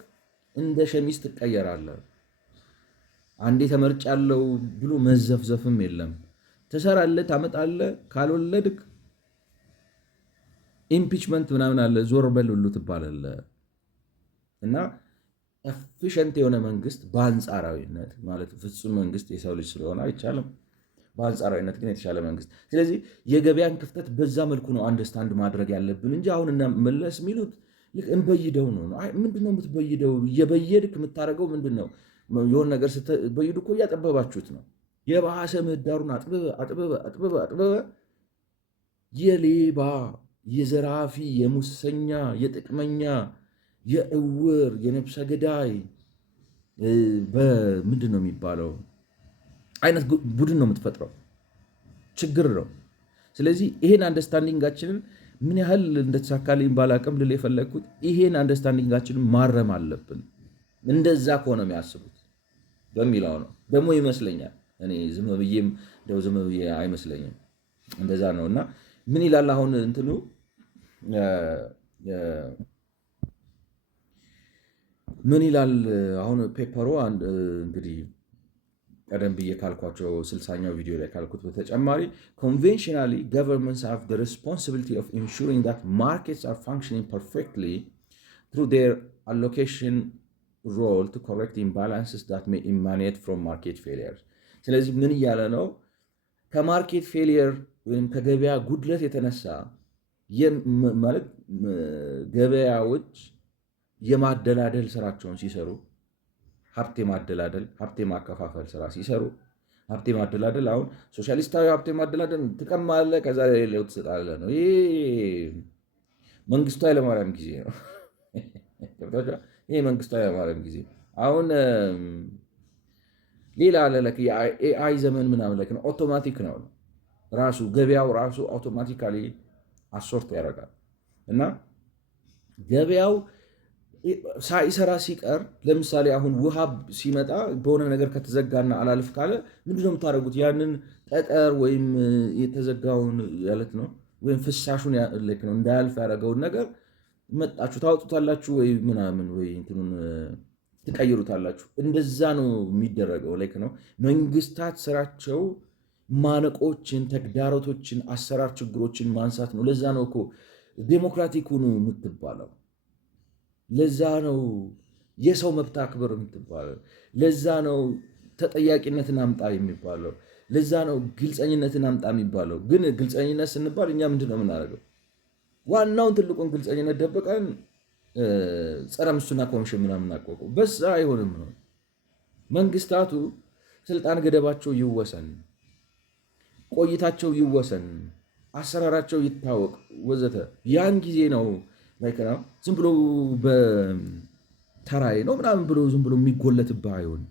እንደ ሸሚዝ ትቀየራለህ። አንዴ ተመርጫለሁ ብሎ መዘፍዘፍም የለም። ትሰራለህ፣ ታመጣለህ። ካልወለድክ ኢምፒችመንት ምናምን አለ፣ ዞር በል ሁሉ ትባላለህ። እና ኤፊሽንት የሆነ መንግስት በአንጻራዊነት ማለት ፍጹም መንግስት የሰው ልጅ ስለሆነ አይቻልም። በአንጻራዊነት ግን የተሻለ መንግስት። ስለዚህ የገበያን ክፍተት በዛ መልኩ ነው አንደርስታንድ ማድረግ ያለብን እንጂ አሁን መለስ የሚሉት እንበይደው ነው። ምንድነው የምትበይደው? እየበየድክ የምታደርገው ምንድን ነው? የሆነ ነገር ስትበይዱ እኮ እያጠበባችሁት ነው። የባሰ ምህዳሩን አጥበበ የሌባ የዘራፊ የሙሰኛ የጥቅመኛ የእውር የነብሰ ገዳይ በምንድን ነው የሚባለው አይነት ቡድን ነው የምትፈጥረው። ችግር ነው። ስለዚህ ይሄን አንደርስታንዲንጋችንን ምን ያህል እንደተሳካልኝ ባላቅም ልል የፈለግኩት ይሄን አንደርስታንዲንጋችንን ማረም አለብን። እንደዛ ከሆነ የሚያስቡት በሚለው ነው ደግሞ ይመስለኛል። እኔ ዝም ብዬም እንደው ዝም ብዬ አይመስለኝም። እንደዛ ነው። እና ምን ይላል አሁን እንትኑ ምን ይላል አሁን ፔፐሩ እንግዲህ ቀደም ብዬ ካልኳቸው 60ኛው ቪዲዮ ላይ ካልኩት በተጨማሪ ኮንቬንሽናሊ ገቨርንመንትስ ሃቭ ዘ ሬስፖንሲቢሊቲ ኦፍ ኢንሹሪንግ ዛት ማርኬትስ አር ፋንክሽኒንግ ፐርፌክትሊ ትሩ ዜር አሎኬሽን ሮል ቱ ኮሬክት ኢምባላንስስ ዛት ሜይ ኢማኔት ፍሮም ማርኬት ፌሊየር። ስለዚህ ምን እያለ ነው? ከማርኬት ፌሊየር ወይም ከገበያ ጉድለት የተነሳ ማለት ገበያዎች የማደላደል ስራቸውን ሲሰሩ ሀብት የማደላደል ሀብት የማከፋፈል ስራ ሲሰሩ ሀብት የማደላደል አሁን ሶሻሊስታዊ ሀብት የማደላደል ትቀማለህ፣ ከዛ ሌላው ትሰጣለህ ነው። ይሄ መንግስቱ ኃይለማርያም ጊዜ ነው። ይሄ መንግስቱ ኃይለማርያም ጊዜ አሁን ሌላ ለለክ የኤአይ ዘመን ምናምን ለክ ኦቶማቲክ ነው ራሱ ገበያው ራሱ አውቶማቲካሊ አሶርት ያደርጋል። እና ገበያው ሳይሰራ ሲቀር ለምሳሌ አሁን ውሃ ሲመጣ በሆነ ነገር ከተዘጋና አላልፍ ካለ ምንድነው የምታደርጉት? ያንን ጠጠር ወይም የተዘጋውን ያለት ነው ወይም ፍሳሹን ነው እንዳያልፍ ያደረገውን ነገር መጣችሁ ታወጡታላችሁ ወይ ምናምን ወይ እንትኑን ትቀይሩታላችሁ። እንደዛ ነው የሚደረገው። ላይክ ነው መንግስታት ስራቸው ማነቆችን፣ ተግዳሮቶችን፣ አሰራር ችግሮችን ማንሳት ነው። ለዛ ነው እኮ ዴሞክራቲክ ሁኑ የምትባለው። ለዛ ነው የሰው መብት አክብር የምትባለው። ለዛ ነው ተጠያቂነትን አምጣ የሚባለው። ለዛ ነው ግልፀኝነትን አምጣ የሚባለው። ግን ግልፀኝነት ስንባል እኛ ምንድን ነው የምናደርገው? ዋናውን ትልቁን ግልፀኝነት ደብቀን ጸረ ሙስና ኮሚሽን ምናምን እናቋቁም። በዛ አይሆንም ነው። መንግስታቱ ስልጣን ገደባቸው ይወሰን፣ ቆይታቸው ይወሰን፣ አሰራራቸው ይታወቅ ወዘተ። ያን ጊዜ ነው ዝም ብሎ በተራይ ነው ምናምን ብሎ ዝም ብሎ የሚጎለትብህ አይሆን።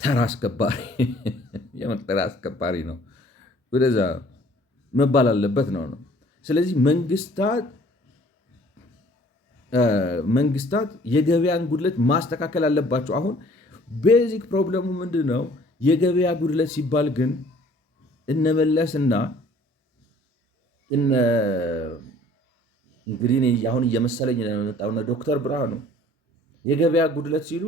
ተራ አስከባሪ የመጠራ አስከባሪ ነው ወደዛ መባል አለበት ነው። ስለዚህ መንግስታት የገበያን ጉድለት ማስተካከል አለባቸው። አሁን ቤዚክ ፕሮብለሙ ምንድን ነው? የገበያ ጉድለት ሲባል ግን እነመለስና እንግዲህ አሁን እየመሰለኝ የመጣው ዶክተር ብርሃኑ የገበያ ጉድለት ሲሉ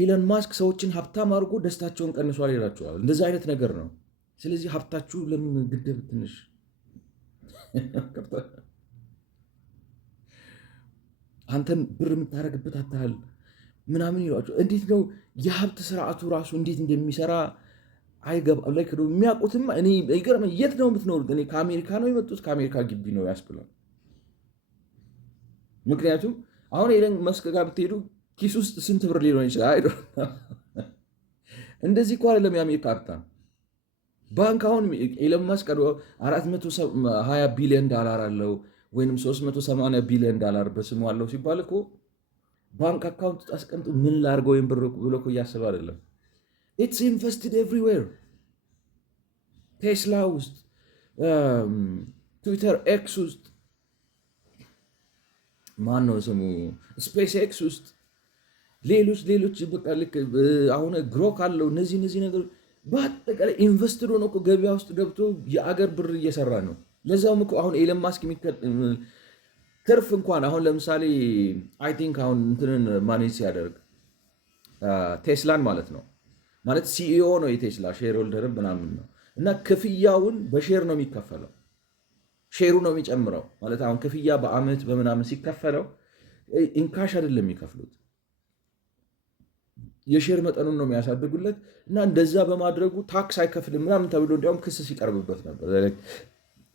ኢለን ማስክ ሰዎችን ሀብታም አድርጎ ደስታቸውን ቀንሷል ይላቸዋል። እንደዚህ አይነት ነገር ነው። ስለዚህ ሀብታችሁ ለምን ግድብ ትንሽ አንተን ብር የምታደርግበት አታል ምናምን ይሏቸው። እንዴት ነው የሀብት ስርዓቱ ራሱ እንዴት እንደሚሰራ አይገባም። ላይ የሚያውቁትም እኔ ይገርመኝ። የት ነው የምትኖሩት? እኔ ከአሜሪካ ነው የመጡት፣ ከአሜሪካ ግቢ ነው ያስብላል። ምክንያቱም አሁን ኤለን መስክ ጋር ብትሄዱ ኪስ ውስጥ ስንት ብር ሊሆን ይችላል? እንደዚህ እኮ አይደለም የአሜሪካ ሀብታም ባንክ። አሁን ኤለን መስክ 420 ቢሊዮን ዶላር አለው ወይም 380 ቢሊዮን ዶላር በስሙ አለው ሲባል እኮ ባንክ አካውንት አስቀምጡ ምን ላድርገው ወይም ብር ብሎ እኮ እያሰበ አይደለም። ኢትስ ኢንቨስትድ ኤቭሪዌር። ቴስላ ውስጥ፣ ትዊተር ኤክስ ውስጥ፣ ማን ነው ስሙ ስፔስ ኤክስ ውስጥ፣ ሌሎች በቃ ልክ አሁን ግሮክ አለው። እነዚህ ነገሮች በአጠቃላይ ኢንቨስትድ ሆኖ ገበያ ውስጥ ገብቶ የአገር ብር እየሰራ ነው። ለዛውም እኮ አሁን ኤለን ማስክ ትርፍ እንኳን አሁን ለምሳሌ አይ ቲንክ አሁን እንትንን ማኔጅ ሲያደርግ ቴስላን ማለት ነው ማለት ሲኢኦ ነው የቴስላ ሼር ሆልደር ምናምን ነው እና ክፍያውን በሼር ነው የሚከፈለው። ሼሩ ነው የሚጨምረው ማለት አሁን ክፍያ በአመት በምናምን ሲከፈለው ኢንካሽ አይደለም የሚከፍሉት፣ የሼር መጠኑን ነው የሚያሳድጉለት እና እንደዛ በማድረጉ ታክስ አይከፍልም ምናምን ተብሎ እንዲያውም ክስ ሲቀርብበት ነበር።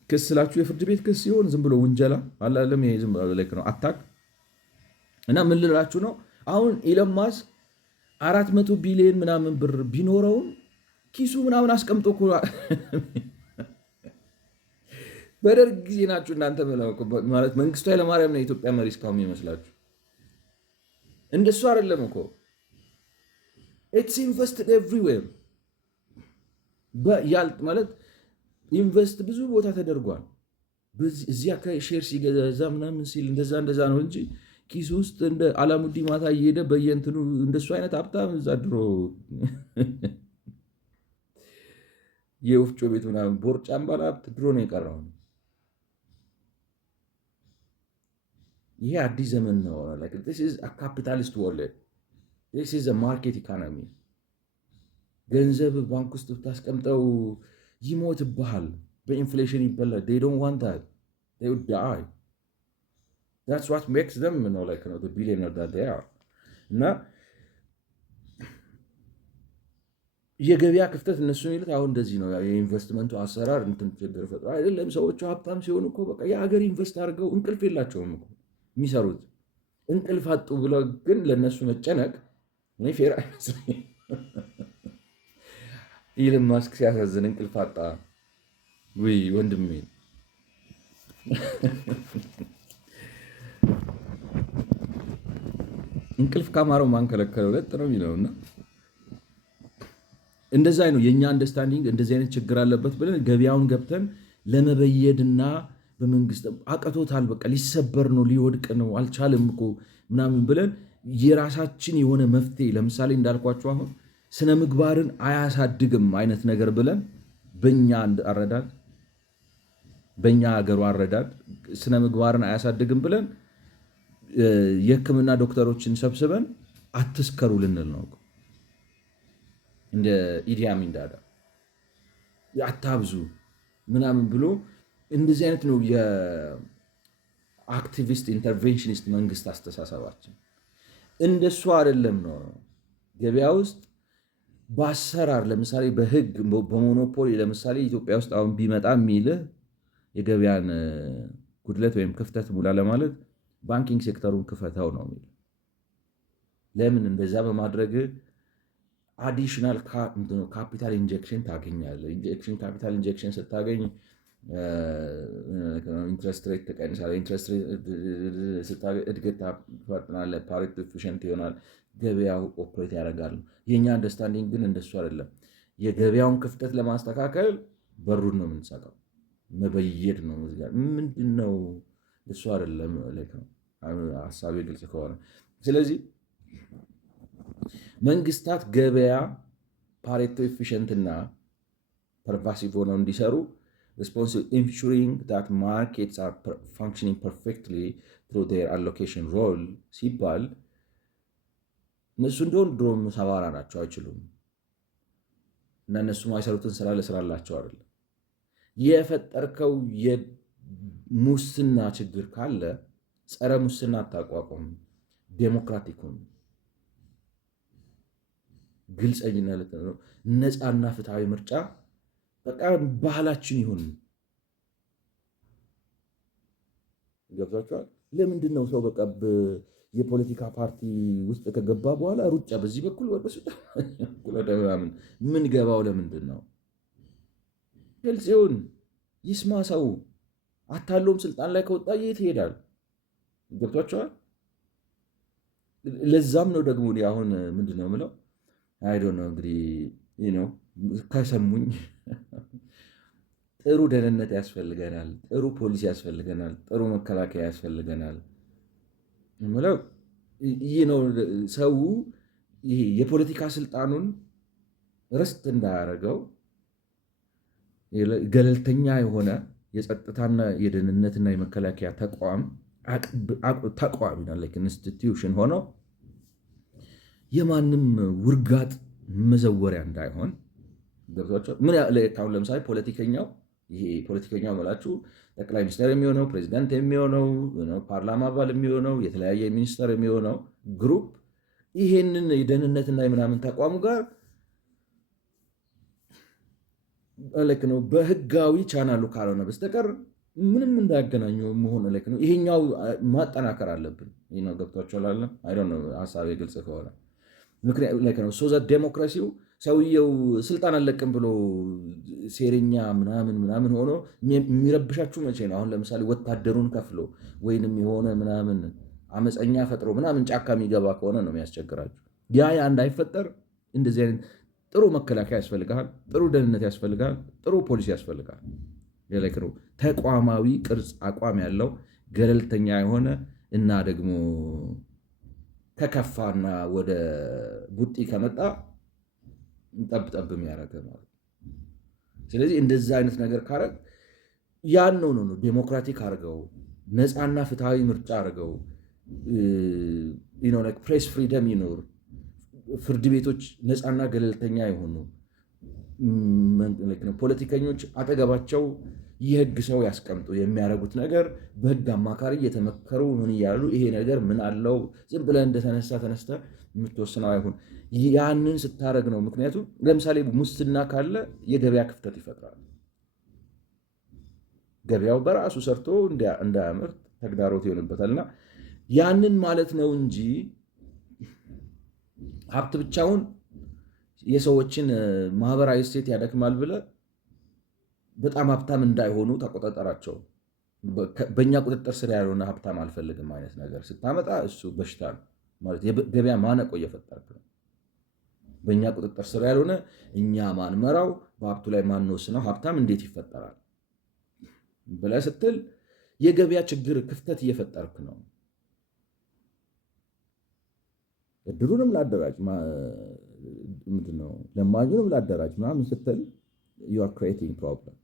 ክስ ስላችሁ የፍርድ ቤት ክስ ሲሆን ዝም ብሎ ውንጀላ አላለም። ይሄ ዝም ብሎ ነው አታክ እና ምን ልላችሁ ነው አሁን ኢለን ማስክ 400 ቢሊዮን ምናምን ብር ቢኖረውም ኪሱ ምናምን አስቀምጦ እኮ በደርግ ጊዜ ናችሁ እናንተ ማለት መንግስቱ ኃይለማርያም ነው የኢትዮጵያ መሪ እስካሁን ይመስላችሁ። እንደሱ አይደለም እኮ ኢትስ ኢንቨስትድ ኤቭሪዌር ማለት ኢንቨስት ብዙ ቦታ ተደርጓል። እዚያ ሼር ሲገዛ ምናምን ሲል እንደዛ ነው እንጂ ኪሱ ውስጥ እንደ አላሙዲ ማታ እየሄደ በየእንትኑ እንደሱ አይነት ሀብታም እዛ ድሮ የወፍጮ ቤት ምናምን ቦርጫም ባለ ሀብት ድሮ ነው የቀረው። ይሄ አዲስ ዘመን ነው። ካፒታሊስት ወርልድ ማርኬት ኢኮኖሚ። ገንዘብ ባንክ ውስጥ ብታስቀምጠው ይሞትብሃል፣ በኢንፍሌሽን ይበላል። they don't want that, they would die. That's what makes them the billionaire that they are. እና የገበያ ክፍተት እነሱ የሚሉት አሁን እንደዚህ ነው። የኢንቨስትመንቱ አሰራር እንትን ችግር ፈጥሮ አይደለም። ሰዎቹ ሀብታም ሲሆኑ እኮ በቃ የሀገር ኢንቨስት አድርገው እንቅልፍ የላቸውም እኮ የሚሰሩት። እንቅልፍ አጡ ብለው ግን ለእነሱ መጨነቅ እኔ ፌር አይመስለኝም። ኢለን ማስክ ሲያሳዝን እንቅልፍ አጣ። ውይ ወንድሜ እንቅልፍ ካማረው ማንከለከለው ለጥ ነው የሚለውና እንደዛ ነው የኛ አንደርስታንዲንግ። እንደዚህ አይነት ችግር አለበት ብለን ገበያውን ገብተን ለመበየድና በመንግስት አቀቶታል፣ በቃ ሊሰበር ነው ሊወድቅ ነው አልቻለም እኮ ምናምን ብለን የራሳችን የሆነ መፍትሄ ለምሳሌ እንዳልኳቸው አሁን ስነ ምግባርን አያሳድግም አይነት ነገር ብለን በእኛ አረዳድ በእኛ ሀገሩ አረዳድ ስነ ምግባርን አያሳድግም ብለን የሕክምና ዶክተሮችን ሰብስበን አትስከሩ ልንል ነው። እንደ ኢዲ አሚን ዳዳ አታብዙ ምናምን ብሎ እንደዚህ አይነት ነው የአክቲቪስት ኢንተርቬንሽኒስት መንግስት አስተሳሰባችን። እንደሱ አይደለም ነው ገበያ ውስጥ በአሰራር ለምሳሌ በህግ በሞኖፖሊ ለምሳሌ ኢትዮጵያ ውስጥ አሁን ቢመጣ የሚልህ የገበያን ጉድለት ወይም ክፍተት ሙላ ለማለት ባንኪንግ ሴክተሩን ክፈተው ነው የሚል። ለምን እንደዛ በማድረግ አዲሽናል ካፒታል ኢንጀክሽን ታገኛለህ። ካፒታል ኢንጀክሽን ስታገኝ ኢንትረስት ሬት ትቀንሳለህ። ኢንትረስት ሬት ስታገኝ እድገት ታፋጥናለህ። ፓሬቶ ኤፊሽንት ይሆናል። ገበያው ኦፕሬት ያደርጋል። የእኛ አንደርስታንዲንግ ግን እንደሱ አይደለም። የገበያውን ክፍተት ለማስተካከል በሩን ነው የምንሰቀው፣ መበየድ ነው። ምንድን ነው እሱ አይደለም ሀሳቤ ግልጽ ከሆነ። ስለዚህ መንግስታት ገበያ ፓሬቶ ኤፊሽንትና ፐርቫሲቭ ሆነው እንዲሰሩ responsible ensuring that markets are functioning perfectly through their allocation role ሲባል እነሱ እንደሆን ድሮም ሰባራ ናቸው፣ አይችሉም። እና እነሱ ማይሰሩትን ስራ ለስራላቸው አይደለም። የፈጠርከው የሙስና ችግር ካለ ጸረ ሙስና አታቋቁም፣ ዴሞክራቲኩን ግልጸኝነት ነው፣ ነፃና ፍትሐዊ ምርጫ በቃ ባህላችን ይሁን። ገብቷቸዋል። ለምንድን ነው ሰው በቃ የፖለቲካ ፓርቲ ውስጥ ከገባ በኋላ ሩጫ በዚህ በኩል ወደ ምናምን ምን ገባው? ለምንድን ነው? ግልጽ ይሁን፣ ይስማ ሰው። አታሎም ስልጣን ላይ ከወጣ የት ይሄዳል? ገብቷቸዋል። ለዛም ነው ደግሞ አሁን ምንድን ነው የምለው አይዶ ነው እንግዲህ ነው ከሰሙኝ ጥሩ ደህንነት ያስፈልገናል፣ ጥሩ ፖሊሲ ያስፈልገናል፣ ጥሩ መከላከያ ያስፈልገናል የምለው ይህ ነው። ሰው ይሄ የፖለቲካ ስልጣኑን ርስት እንዳያደርገው ገለልተኛ የሆነ የጸጥታና የደህንነትና የመከላከያ ተቋም ኢንስቲትዩሽን ሆነው የማንም ውርጋጥ መዘወሪያ እንዳይሆን ገብቷቸው። አሁን ለምሳሌ ፖለቲከኛው መላችሁ ጠቅላይ ሚኒስትር የሚሆነው ፕሬዚዳንት የሚሆነው ፓርላማ አባል የሚሆነው የተለያየ ሚኒስተር የሚሆነው ግሩፕ ይሄንን የደህንነትና የምናምን ተቋሙ ጋር ልክ ነው በህጋዊ ቻናሉ ካልሆነ በስተቀር ምንም እንዳያገናኙ መሆን ልክ ነው። ይሄኛው ማጠናከር አለብን። ይህ ነው ገብቷቸዋል። ሀሳቤ ግልጽ ከሆነ ምክንያቱ ልክ ነው። ዴሞክራሲው ሰውየው ስልጣን አለቅም ብሎ ሴረኛ ምናምን ሆኖ የሚረብሻችሁ መቼ ነው? አሁን ለምሳሌ ወታደሩን ከፍሎ ወይንም የሆነ ምናምን አመፀኛ ፈጥሮ ምናምን ጫካ የሚገባ ከሆነ ነው የሚያስቸግራችሁ። ያ እንዳይፈጠር እንደዚህ አይነት ጥሩ መከላከያ ያስፈልጋል፣ ጥሩ ደህንነት ያስፈልጋል፣ ጥሩ ፖሊሲ ያስፈልጋል። ተቋማዊ ቅርጽ አቋም ያለው ገለልተኛ የሆነ እና ደግሞ ከከፋና ወደ ቡጢ ከመጣ ጠብጠብ የሚያደርገ ማለት። ስለዚህ እንደዛ አይነት ነገር ካረግ ያን ነው ዴሞክራቲክ አድርገው ነፃና ፍትሐዊ ምርጫ አድርገው ፕሬስ ፍሪደም ይኖር፣ ፍርድ ቤቶች ነፃና ገለልተኛ የሆኑ ፖለቲከኞች አጠገባቸው የህግ ሰው ያስቀምጡ የሚያደርጉት ነገር በህግ አማካሪ እየተመከሩ ምን እያሉ ይሄ ነገር ምን አለው ዝም ብለህ ተነስተ የምትወስነው አይሁን። ያንን ስታደርግ ነው። ምክንያቱም ለምሳሌ ሙስና ካለ የገበያ ክፍተት ይፈጥራል። ገበያው በራሱ ሰርቶ እንዳያመርት ተግዳሮት ይሆንበታልና ያንን ማለት ነው እንጂ ሀብት ብቻውን የሰዎችን ማህበራዊ እሴት ያደክማል ብለህ በጣም ሀብታም እንዳይሆኑ ተቆጣጠራቸው። በእኛ ቁጥጥር ስር ያልሆነ ሀብታም አልፈልግም አይነት ነገር ስታመጣ እሱ በሽታ ነው ማለት የገበያ ማነቆ እየፈጠርክ ነው። በእኛ ቁጥጥር ስር ያልሆነ እኛ ማንመራው በሀብቱ ላይ ማንወስነው ሀብታም እንዴት ይፈጠራል ብለህ ስትል የገበያ ችግር ክፍተት እየፈጠርክ ነው። እድሩንም ላደራጅ ምንድነው ለማኙንም ላደራጅ ምናምን ስትል you are creating problem።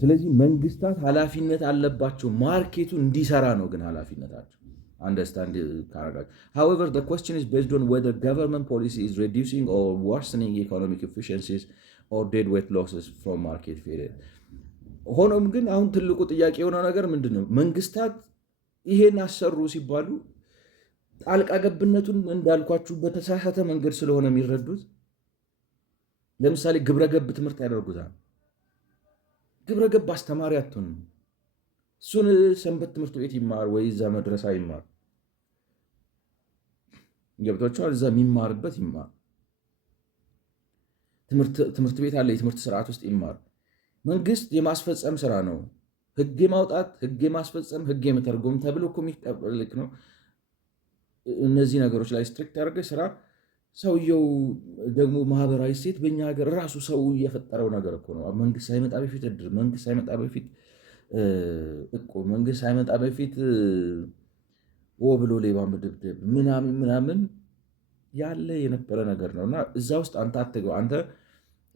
ስለዚህ መንግስታት ኃላፊነት አለባቸው። ማርኬቱ እንዲሰራ ነው ግን ኃላፊነታቸው understand ካረጋችሁ። However, the question is based on whether government policy is reducing or worsening economic efficiencies or deadweight losses from market failure። ሆኖም ግን አሁን ትልቁ ጥያቄ የሆነው ነገር ምንድነው? መንግስታት ይሄን አሰሩ ሲባሉ ጣልቃ ገብነቱን እንዳልኳችሁ በተሳሳተ መንገድ ስለሆነ የሚረዱት። ለምሳሌ ግብረገብ ትምህርት ያደርጉታል። ግብረገብ አስተማሪ አትሆን። እሱን ሰንበት ትምህርት ቤት ይማር ወይ እዛ መድረሳ ይማር። ገብቷቸዋል። እዛ የሚማርበት ይማር። ትምህርት ቤት አለ፣ የትምህርት ስርዓት ውስጥ ይማር። መንግስት የማስፈጸም ስራ ነው። ህግ የማውጣት፣ ህግ የማስፈጸም፣ ህግ የመተርጎም ተብሎ እኮ የሚጠበቅ ነው። እነዚህ ነገሮች ላይ ስትሪክት ያደርገ ስራ ሰውየው ደግሞ ማህበራዊ ሴት በእኛ ሀገር ራሱ ሰው የፈጠረው ነገር እኮ ነው። መንግስት ሳይመጣ በፊት እድር፣ መንግስት ሳይመጣ በፊት እቁብ፣ መንግስት ሳይመጣ በፊት ብሎ ሌባ መደብደብ ምናምን ያለ የነበረ ነገር ነው እና እዛ ውስጥ አንተ አትገባ። አንተ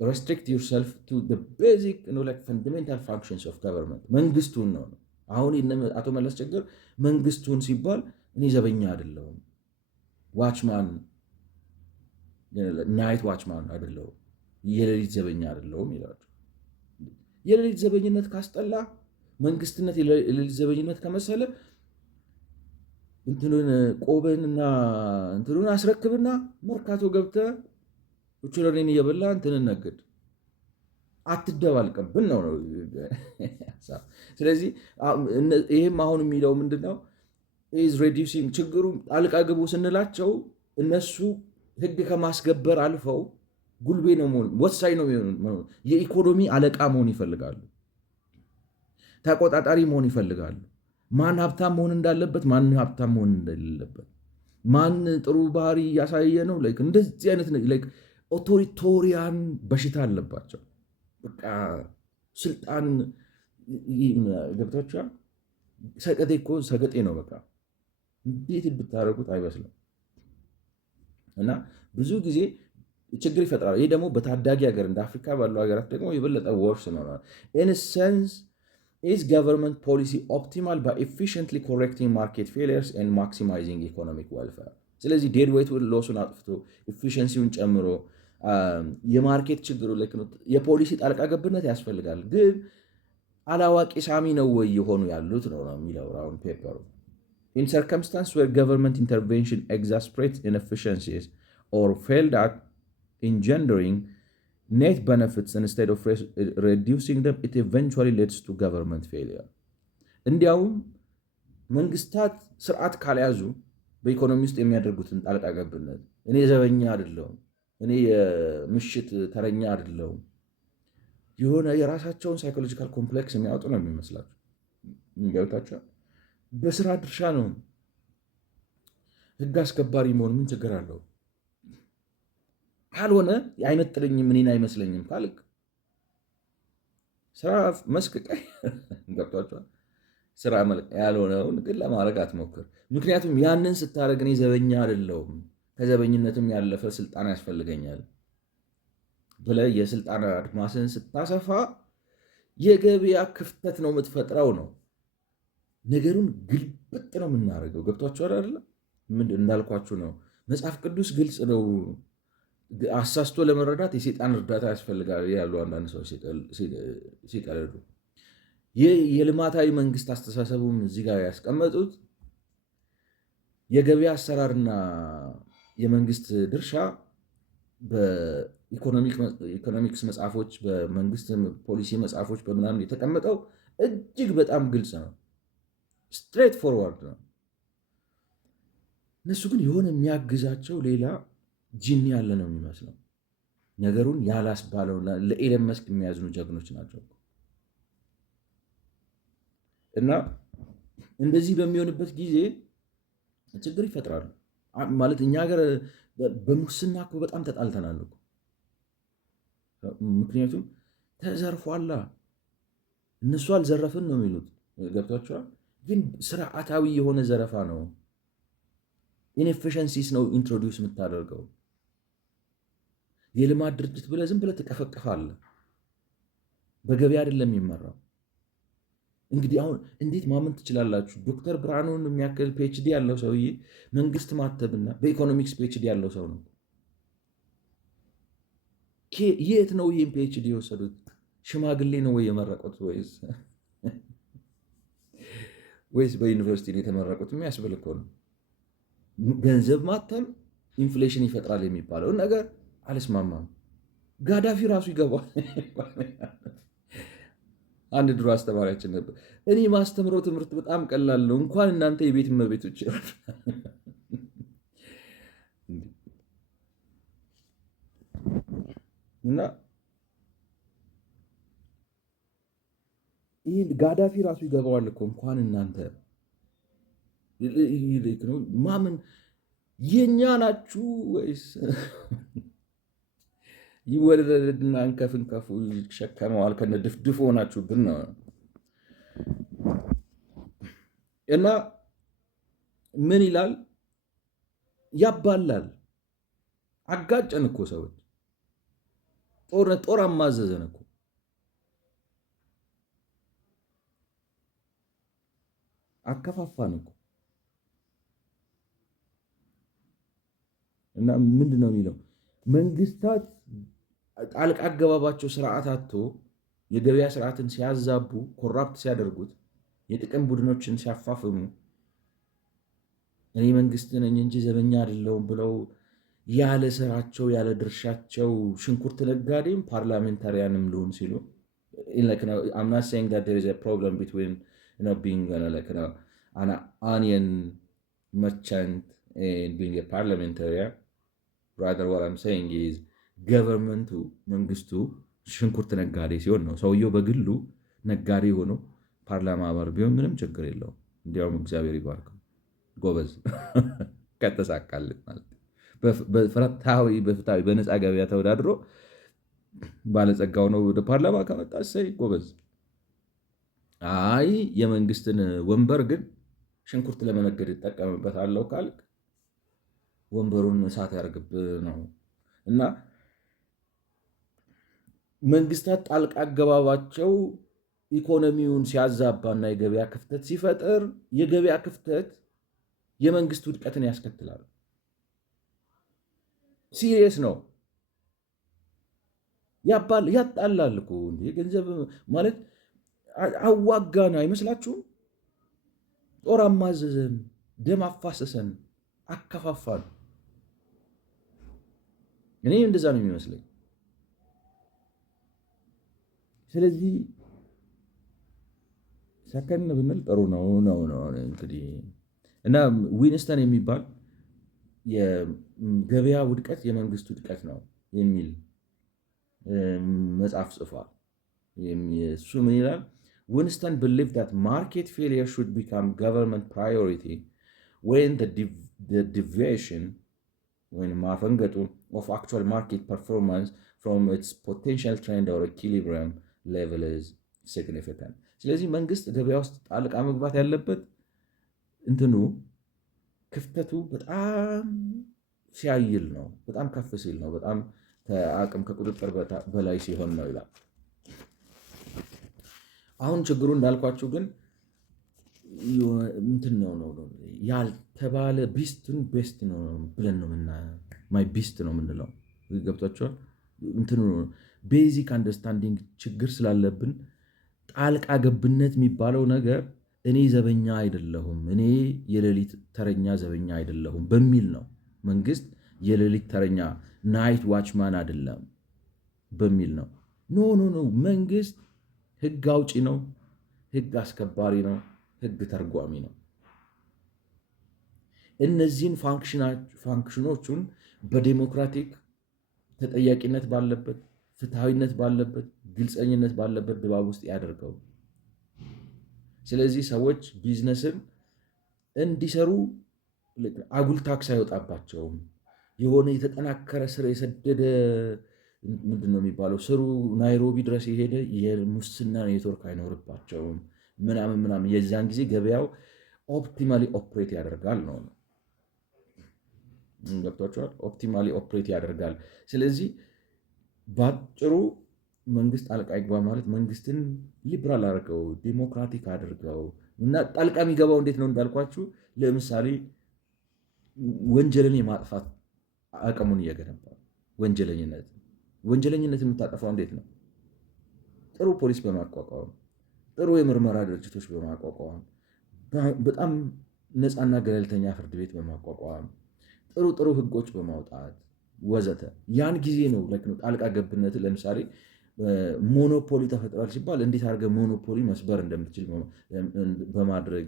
restrict yourself to the basic fundamental functions of government። መንግስቱን ነው። አሁን አቶ መለስ ችግር መንግስቱን ሲባል እኔ ዘበኛ አይደለሁም፣ ዋችማን ናይት ዋችማን አይደለሁም፣ የሌሊት ዘበኛ አይደለሁም ይላሉ። የሌሊት ዘበኝነት ካስጠላ መንግስትነት የሌሊት ዘበኝነት ከመሰለ እንትኑን ቆብንና እንትኑን አስረክብና መርካቶ ገብተህ ኦቾሎኒን እየበላ እንትንን ነግድ፣ አትደባልቅብን ነው። ስለዚህ ይህም አሁን የሚለው ምንድነው? ኢዝ ሬዲዩሲንግ ችግሩ ጣልቃ ግቡ ስንላቸው እነሱ ህግ ከማስገበር አልፈው ጉልቤ ነው መሆን ወሳኝ ነው። የኢኮኖሚ አለቃ መሆን ይፈልጋሉ። ተቆጣጣሪ መሆን ይፈልጋሉ። ማን ሀብታም መሆን እንዳለበት፣ ማን ሀብታም መሆን እንደሌለበት፣ ማን ጥሩ ባህሪ እያሳየ ነው። እንደዚህ አይነት ኦቶሪቶሪያን በሽታ አለባቸው። በቃ ስልጣን ገብቷቸዋል። ሰገጤ እኮ ሰገጤ ነው። በቃ እንዴት ብታደርጉት አይመስልም። እና ብዙ ጊዜ ችግር ይፈጥራል። ይህ ደግሞ በታዳጊ ሀገር እንደ አፍሪካ ባሉ ሀገራት ደግሞ የበለጠ ወርስ ነው። ኢን ሰንስ ኢዝ ገቨርንመንት ፖሊሲ ኦፕቲማል ባይ ኤፊሽንትሊ ኮሬክቲንግ ማርኬት ፌሊየርስ ኤንድ ማክሲማይዚንግ ኢኮኖሚክ ዌልፌር። ስለዚህ ዴድ ዌይት ሎሱን አጥፍቶ ኤፊሽንሲውን ጨምሮ የማርኬት ችግሩ የፖሊሲ ጣልቃ ገብነት ያስፈልጋል። ግን አላዋቂ ሳሚ ነው ወይ የሆኑ ያሉት ነው የሚለው አሁን ፔፐሩ። In circumstances where government intervention exasperates inefficiencies or failed at engendering net benefits instead of reducing them, it eventually leads to government failure. እንዲያውም መንግስታት ስርዓት ካልያዙ በኢኮኖሚ ውስጥ የሚያደርጉትን ጣልቃ ገብነት እኔ ዘበኛ አይደለሁም፣ እኔ የምሽት ተረኛ አይደለሁም፣ የሆነ የራሳቸውን ሳይኮሎጂካል ኮምፕሌክስ የሚያወጡ ነው የሚመስላቸው። ገብታችኋል? በስራ ድርሻ ነው ህግ አስከባሪ መሆን ምን ችግር አለው? ካልሆነ አይመጥለኝም እኔን አይመስለኝም ካልክ ስራ መስክ ቀይ ገብቷቸዋል። ስራ ያልሆነውን ግን ለማድረግ አትሞክር። ምክንያቱም ያንን ስታደርግ እኔ ዘበኛ አይደለሁም ከዘበኝነትም ያለፈ ስልጣን ያስፈልገኛል ብለህ የስልጣን አድማስን ስታሰፋ የገበያ ክፍተት ነው የምትፈጥረው ነው። ነገሩን ግልብጥ ነው የምናደርገው። ገብቷችኋል አይደለ? ምንድን እንዳልኳችሁ ነው። መጽሐፍ ቅዱስ ግልጽ ነው። አሳስቶ ለመረዳት የሴጣን እርዳታ ያስፈልጋል ያሉ አንዳንድ ሰዎች ሲቀልዱ፣ ይህ የልማታዊ መንግስት አስተሳሰቡም እዚህ ጋር ያስቀመጡት የገበያ አሰራርና የመንግስት ድርሻ በኢኮኖሚክስ መጽሐፎች፣ በመንግስት ፖሊሲ መጽሐፎች በምናምን የተቀመጠው እጅግ በጣም ግልጽ ነው። ስትሬት ፎርዋርድ ነው። እነሱ ግን የሆነ የሚያግዛቸው ሌላ ጂኒ ያለ ነው የሚመስለው። ነገሩን ያላስባለው ለኤለን መስክ የሚያዝኑ ጀግኖች ናቸው። እና እንደዚህ በሚሆንበት ጊዜ ችግር ይፈጥራሉ። ማለት እኛ ሀገር በሙስና እኮ በጣም ተጣልተናል እኮ። ምክንያቱም ተዘርፏላ። እነሱ አልዘረፍን ነው የሚሉት። ገብቷቸዋል። ግን ስርዓታዊ የሆነ ዘረፋ ነው። ኢንኤፊሸንሲስ ነው ኢንትሮዲውስ የምታደርገው። የልማት ድርጅት ብለህ ዝም ብለህ ትቀፈቅፋለህ። በገበያ አይደለም የሚመራው። እንግዲህ አሁን እንዴት ማመን ትችላላችሁ? ዶክተር ብርሃኑን የሚያክል ፒኤችዲ ያለው ሰውዬ መንግስት ማተብና በኢኮኖሚክስ ፒኤችዲ ያለው ሰው ነው። የት ነው ይህም ፒኤችዲ የወሰዱት? ሽማግሌ ነው ወይ የመረቁት? ወይስ በዩኒቨርሲቲ ነው የተመረቁት? የሚያስብል እኮ ነው። ገንዘብ ማተም ኢንፍሌሽን ይፈጥራል የሚባለውን ነገር አልስማማም። ጋዳፊ ራሱ ይገባል። አንድ ድሮ አስተማሪያችን ነበር። እኔ ማስተምረው ትምህርት በጣም ቀላል ነው፣ እንኳን እናንተ የቤት እመቤቶች እና ይህ ጋዳፊ ራሱ ይገባዋል እኮ እንኳን እናንተ ማምን የኛ ናችሁ ወይስ ይወለድና እንከፍንከፉ ይሸከመዋል ከነ ድፍድፎ ናችሁብን ነው። እና ምን ይላል? ያባላል። አጋጨን እኮ ሰዎች፣ ጦር አማዘዘን እኮ። አከፋፋን እኮ። እና ምንድን ነው የሚለው? መንግስታት ጣልቃ አገባባቸው ስርዓት አቶ የገበያ ስርዓትን ሲያዛቡ፣ ኮራፕት ሲያደርጉት፣ የጥቅም ቡድኖችን ሲያፋፍሙ እኔ መንግስት ነኝ እንጂ ዘበኛ አይደለሁም ብለው ያለ ስራቸው ያለ ድርሻቸው ሽንኩርት ነጋዴም ፓርላሜንታሪያንም ልሆን ሲሉ I'm not saying that there is a problem between being an onion merchant and being a parliamentarian. Rather what I'm saying is ገቨርንመንቱ መንግስቱ ሽንኩርት ነጋዴ ሲሆን ነው። ሰውየው በግሉ ነጋዴ ሆኖ ፓርላማ አባል ቢሆን ምንም ችግር የለውም። እንዲያውም እግዚአብሔር ይባርከው ጎበዝ ከተሳካለት ማለት በፍትሃዊ በነፃ ገበያ ተወዳድሮ ባለጸጋው ነው ወደ ፓርላማ ከመጣ እሰይ ጎበዝ። አይ የመንግስትን ወንበር ግን ሽንኩርት ለመነገድ ይጠቀምበታለሁ ካልክ ወንበሩን እሳት ያርግብህ ነው። እና መንግስታት ጣልቃ አገባባቸው ኢኮኖሚውን ሲያዛባና የገበያ ክፍተት ሲፈጥር የገበያ ክፍተት የመንግስት ውድቀትን ያስከትላል። ሲሪየስ ነው። ያጣላል እኮ ገንዘብ ማለት አዋጋን አይመስላችሁም? ጦር አማዘዘን፣ ደም አፋሰሰን፣ አከፋፋን። እኔ እንደዛ ነው የሚመስለኝ። ስለዚህ ሰከን ብንል ጥሩ ነው እንግዲህ እና ዊንስተን የሚባል የገበያ ውድቀት የመንግስት ውድቀት ነው የሚል መጽሐፍ ጽፏል። እሱ ምን ይላል? ዊንስተን believed that market failure should become government priority when the deviation when ማፈንገጡ of actual market performance from its potential trend or equilibrium level is significant. ስለዚህ መንግስት ገበያ ውስጥ ጣልቃ መግባት ያለበት ክፍተቱ በጣም ሲያይል ነው፣ በጣም ከፍ ሲል ነው፣ በጣም ከአቅም ከቁጥጥር በላይ ሲሆን ነው ይላል። አሁን ችግሩ እንዳልኳችሁ ግን ያልተባለ ቢስትን ቤስት ነው ብለን ነው ማይ ቢስት ነው የምንለው። ገብቷችኋል? ቤዚክ አንደርስታንዲንግ ችግር ስላለብን ጣልቃ ገብነት የሚባለው ነገር እኔ ዘበኛ አይደለሁም፣ እኔ የሌሊት ተረኛ ዘበኛ አይደለሁም በሚል ነው። መንግስት የሌሊት ተረኛ ናይት ዋችማን አይደለም በሚል ነው። ኖ መንግስት ህግ አውጪ ነው፣ ህግ አስከባሪ ነው፣ ህግ ተርጓሚ ነው። እነዚህን ፋንክሽኖቹን በዴሞክራቲክ ተጠያቂነት ባለበት፣ ፍትሐዊነት ባለበት፣ ግልፀኝነት ባለበት ድባብ ውስጥ ያደርገው። ስለዚህ ሰዎች ቢዝነስን እንዲሰሩ አጉል ታክስ አይወጣባቸውም። የሆነ የተጠናከረ ስር የሰደደ ምንድነው የሚባለው ስሩ ናይሮቢ ድረስ የሄደ የሙስና ኔትወርክ አይኖርባቸውም ምናምን። የዛን ጊዜ ገበያው ኦፕቲማሊ ኦፕሬት ያደርጋል ነው። ገብቷችኋል? ኦፕቲማሊ ኦፕሬት ያደርጋል። ስለዚህ ባጭሩ መንግስት ጣልቃ ይግባ ማለት መንግስትን ሊብራል አድርገው ዲሞክራቲክ አድርገው እና ጣልቃ የሚገባው እንዴት ነው እንዳልኳችሁ፣ ለምሳሌ ወንጀልን የማጥፋት አቅሙን እየገነባ ወንጀለኝነት የምታጠፋው እንዴት ነው? ጥሩ ፖሊስ በማቋቋም ጥሩ የምርመራ ድርጅቶች በማቋቋም በጣም ነፃና ገለልተኛ ፍርድ ቤት በማቋቋም ጥሩ ህጎች በማውጣት ወዘተ። ያን ጊዜ ነው ጣልቃ ገብነት። ለምሳሌ ሞኖፖሊ ተፈጥሯል ሲባል እንዴት አድርገህ ሞኖፖሊ መስበር እንደምትችል በማድረግ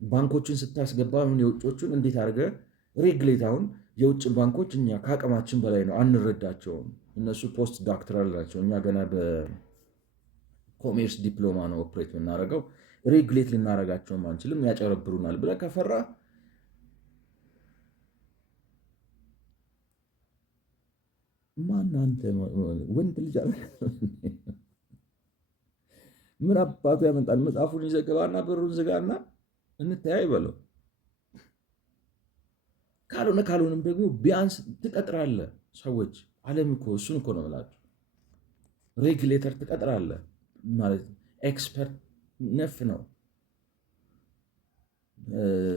ባንኮችን ስታስገባ የውጮቹን እንዴት አድርገህ ሬግሌት። አሁን የውጭ ባንኮች እኛ ከአቅማችን በላይ ነው፣ አንረዳቸውም። እነሱ ፖስት ዶክትራል ናቸው፣ እኛ ገና በኮሜርስ ዲፕሎማ ነው ኦፕሬት የምናደርገው። ሬግሌት ልናደርጋቸውም አንችልም፣ ያጨረብሩናል ብለህ ከፈራ ማን አንተ ወንድ ልጅ አለ ምን አባቱ ያመጣል? መጽሐፉን ይዘግባና በሩን ዝጋና እንተያይ በለው። ካልሆነም ደግሞ ቢያንስ ትቀጥራለህ ሰዎች። ዓለም እኮ እሱን እኮ ነው የምላችሁ። ሬጉሌተር ትቀጥራለህ ማለት ኤክስፐርት ነፍ ነው።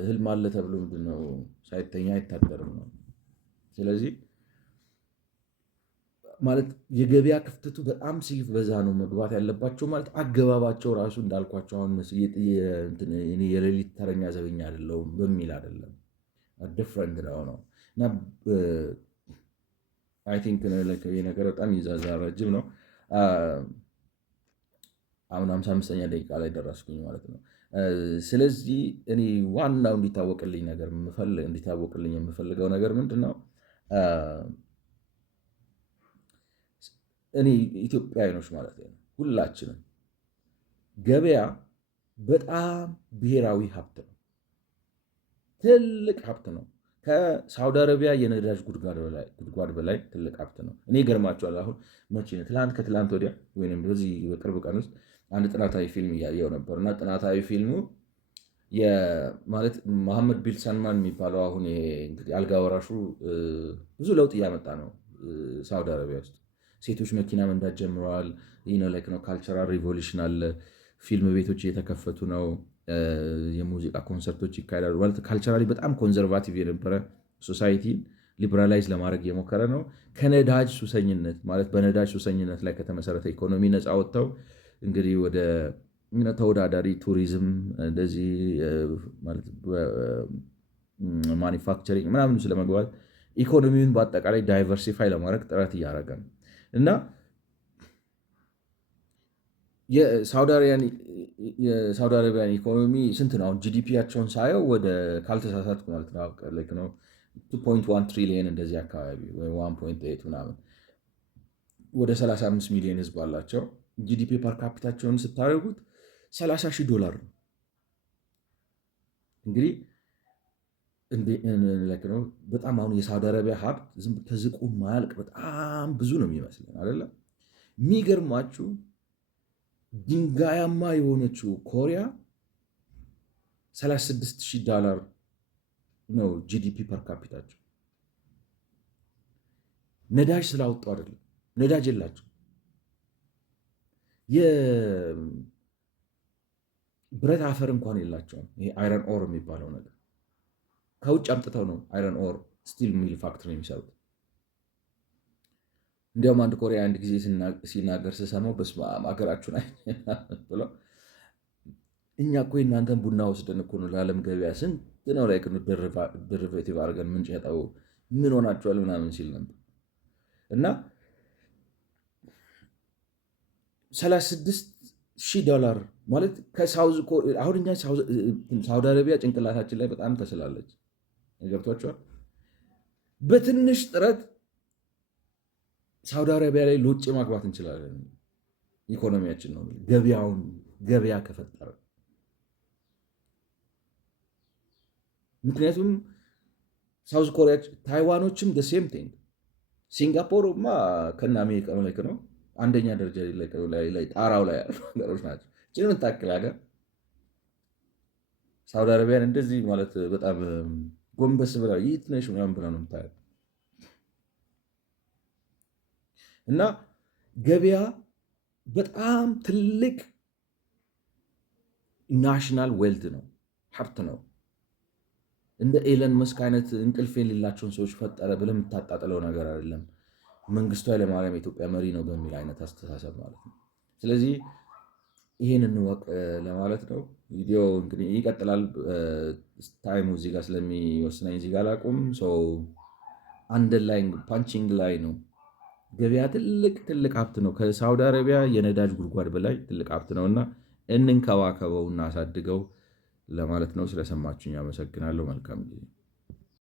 ህልም አለ ተብሎ ምንድነው ሳይተኛ አይታደርም ነው። ስለዚህ ማለት የገበያ ክፍተቱ በጣም ሲበዛ ነው መግባት ያለባቸው። ማለት አገባባቸው ራሱ እንዳልኳቸው አሁን እኔ የሌሊት ተረኛ ዘበኛ አይደለሁም በሚል አይደለም ዲፍረንት ነው እና አይ ቲንክ ይህ ነገር በጣም ይዛዛ ረጅም ነው። አሁን 55ኛ ደቂቃ ላይ ደረስኩኝ ማለት ነው። ስለዚህ እኔ ዋናው እንዲታወቅልኝ የምፈልገው ነገር ምንድን ነው? እኔ ኢትዮጵያውያኖች ማለት ነው ሁላችንም ገበያ በጣም ብሔራዊ ሀብት ነው፣ ትልቅ ሀብት ነው። ከሳውዲ አረቢያ የነዳጅ ጉድጓድ በላይ ትልቅ ሀብት ነው። እኔ ይገርማቸዋል። አሁን መቼ ከትላንት ወዲያ ወይም በዚህ በቅርብ ቀን ውስጥ አንድ ጥናታዊ ፊልም እያየው ነበር እና ጥናታዊ ፊልሙ ማለት መሐመድ ቢን ሰልማን የሚባለው አሁን እንግዲህ አልጋ ወራሹ ብዙ ለውጥ እያመጣ ነው ሳውዲ አረቢያ ውስጥ። ሴቶች መኪና መንዳት ጀምረዋል። ካልቸራል ሪቮሉሽን አለ። ፊልም ቤቶች እየተከፈቱ ነው። የሙዚቃ ኮንሰርቶች ይካሄዳሉ። ማለት ካልቸራሊ በጣም ኮንዘርቫቲቭ የነበረ ሶሳይቲ ሊበራላይዝ ለማድረግ እየሞከረ ነው። ከነዳጅ ሱሰኝነት ማለት በነዳጅ ሱሰኝነት ላይ ከተመሰረተ ኢኮኖሚ ነፃ ወጥተው እንግዲህ ወደ ተወዳዳሪ ቱሪዝም እንደዚህ ማኒፋክቸሪንግ ምናምን ስለመግባት ኢኮኖሚውን በአጠቃላይ ዳይቨርሲፋይ ለማድረግ ጥረት እያደረገ ነው እና የሳውዲ አረቢያን ኢኮኖሚ ስንት ነው? አሁን ጂዲፒያቸውን ሳየው ወደ ካልተሳሳትኩ ማለት ነው 2.1 ትሪሊየን እንደዚህ አካባቢ ወይ 1.8 ምናምን ወደ 35 ሚሊዮን ህዝብ አላቸው። ጂዲፒ ፐር ካፒታቸውን ስታደርጉት $30,000 ነው። እንግዲህ በጣም አሁን የሳውዲ አረቢያ ሀብት ተዝቆ ማያልቅ በጣም ብዙ ነው የሚመስለን አይደለም። የሚገርማችሁ ድንጋያማ የሆነችው ኮሪያ $36,000 ነው ጂዲፒ ፐር ካፒታቸው። ነዳጅ ስላወጡ አይደለም፣ ነዳጅ የላቸው። የብረት አፈር እንኳን የላቸውም። ይሄ አይረን ኦር የሚባለው ነገር ከውጭ አምጥተው ነው አይረን ኦር ስቲል ሚል ፋክትሪ የሚሰሩት። እንዲያውም አንድ ኮሪያ አንድ ጊዜ ሲናገር ስሰማው በስመ አብ ሀገራችሁን ብሎ እኛ እኮ እናንተን ቡና ወስደን እኮ ነው ለዓለም ገበያ ስንት ነው ላይ ደሪቬቲቭ አድርገን ምንሸጠው፣ ምን ሆናችኋል ምናምን ሲል ነበር እና $36,000 ማለት አሁን እኛ ሳውዲ አረቢያ ጭንቅላታችን ላይ በጣም ተስላለች። ገብቷቸዋል። በትንሽ ጥረት ሳውዲ አረቢያ ላይ ሎጭ ማግባት እንችላለን። ኢኮኖሚያችን ነው ገበያ ከፈጠረ። ምክንያቱም ሳውዝ ኮሪያ፣ ታይዋኖችም ሴም ቲንግ። ሲንጋፖርማ ከነ አሜሪካ ነው አንደኛ ደረጃ ላይ ጣራው ላይ ያሉ ነገሮች ናቸው። ጭን ታክል ሀገር ሳውዲ አረቢያን እንደዚህ ማለት በጣም ጎንበስ ብላ ይህ ትንሽ ምናምን ብላ ነው የምታየው። እና ገበያ በጣም ትልቅ ናሽናል ዌልት ነው፣ ሀብት ነው። እንደ ኤለን መስክ አይነት እንቅልፍ የሌላቸውን ሰዎች ፈጠረ ብለህ የምታጣጥለው ነገር አይደለም። መንግስቱ ኃይለማርያም የኢትዮጵያ መሪ ነው በሚል አይነት አስተሳሰብ ማለት ነው። ስለዚህ ይህን እንወቅ ለማለት ነው። ቪዲዮ እንግዲህ ይቀጥላል። ታይሙ እዚህ ጋር ስለሚወስናኝ እዚህ ጋር አላቁም። አንደርላይንግ ፓንቺንግ ላይ ነው። ገበያ ትልቅ ሀብት ነው። ከሳውዲ አረቢያ የነዳጅ ጉድጓድ በላይ ትልቅ ሀብት ነው እና እንንከባከበው እና አሳድገው ለማለት ነው። ስለሰማችሁኝ አመሰግናለሁ። መልካም ጊዜ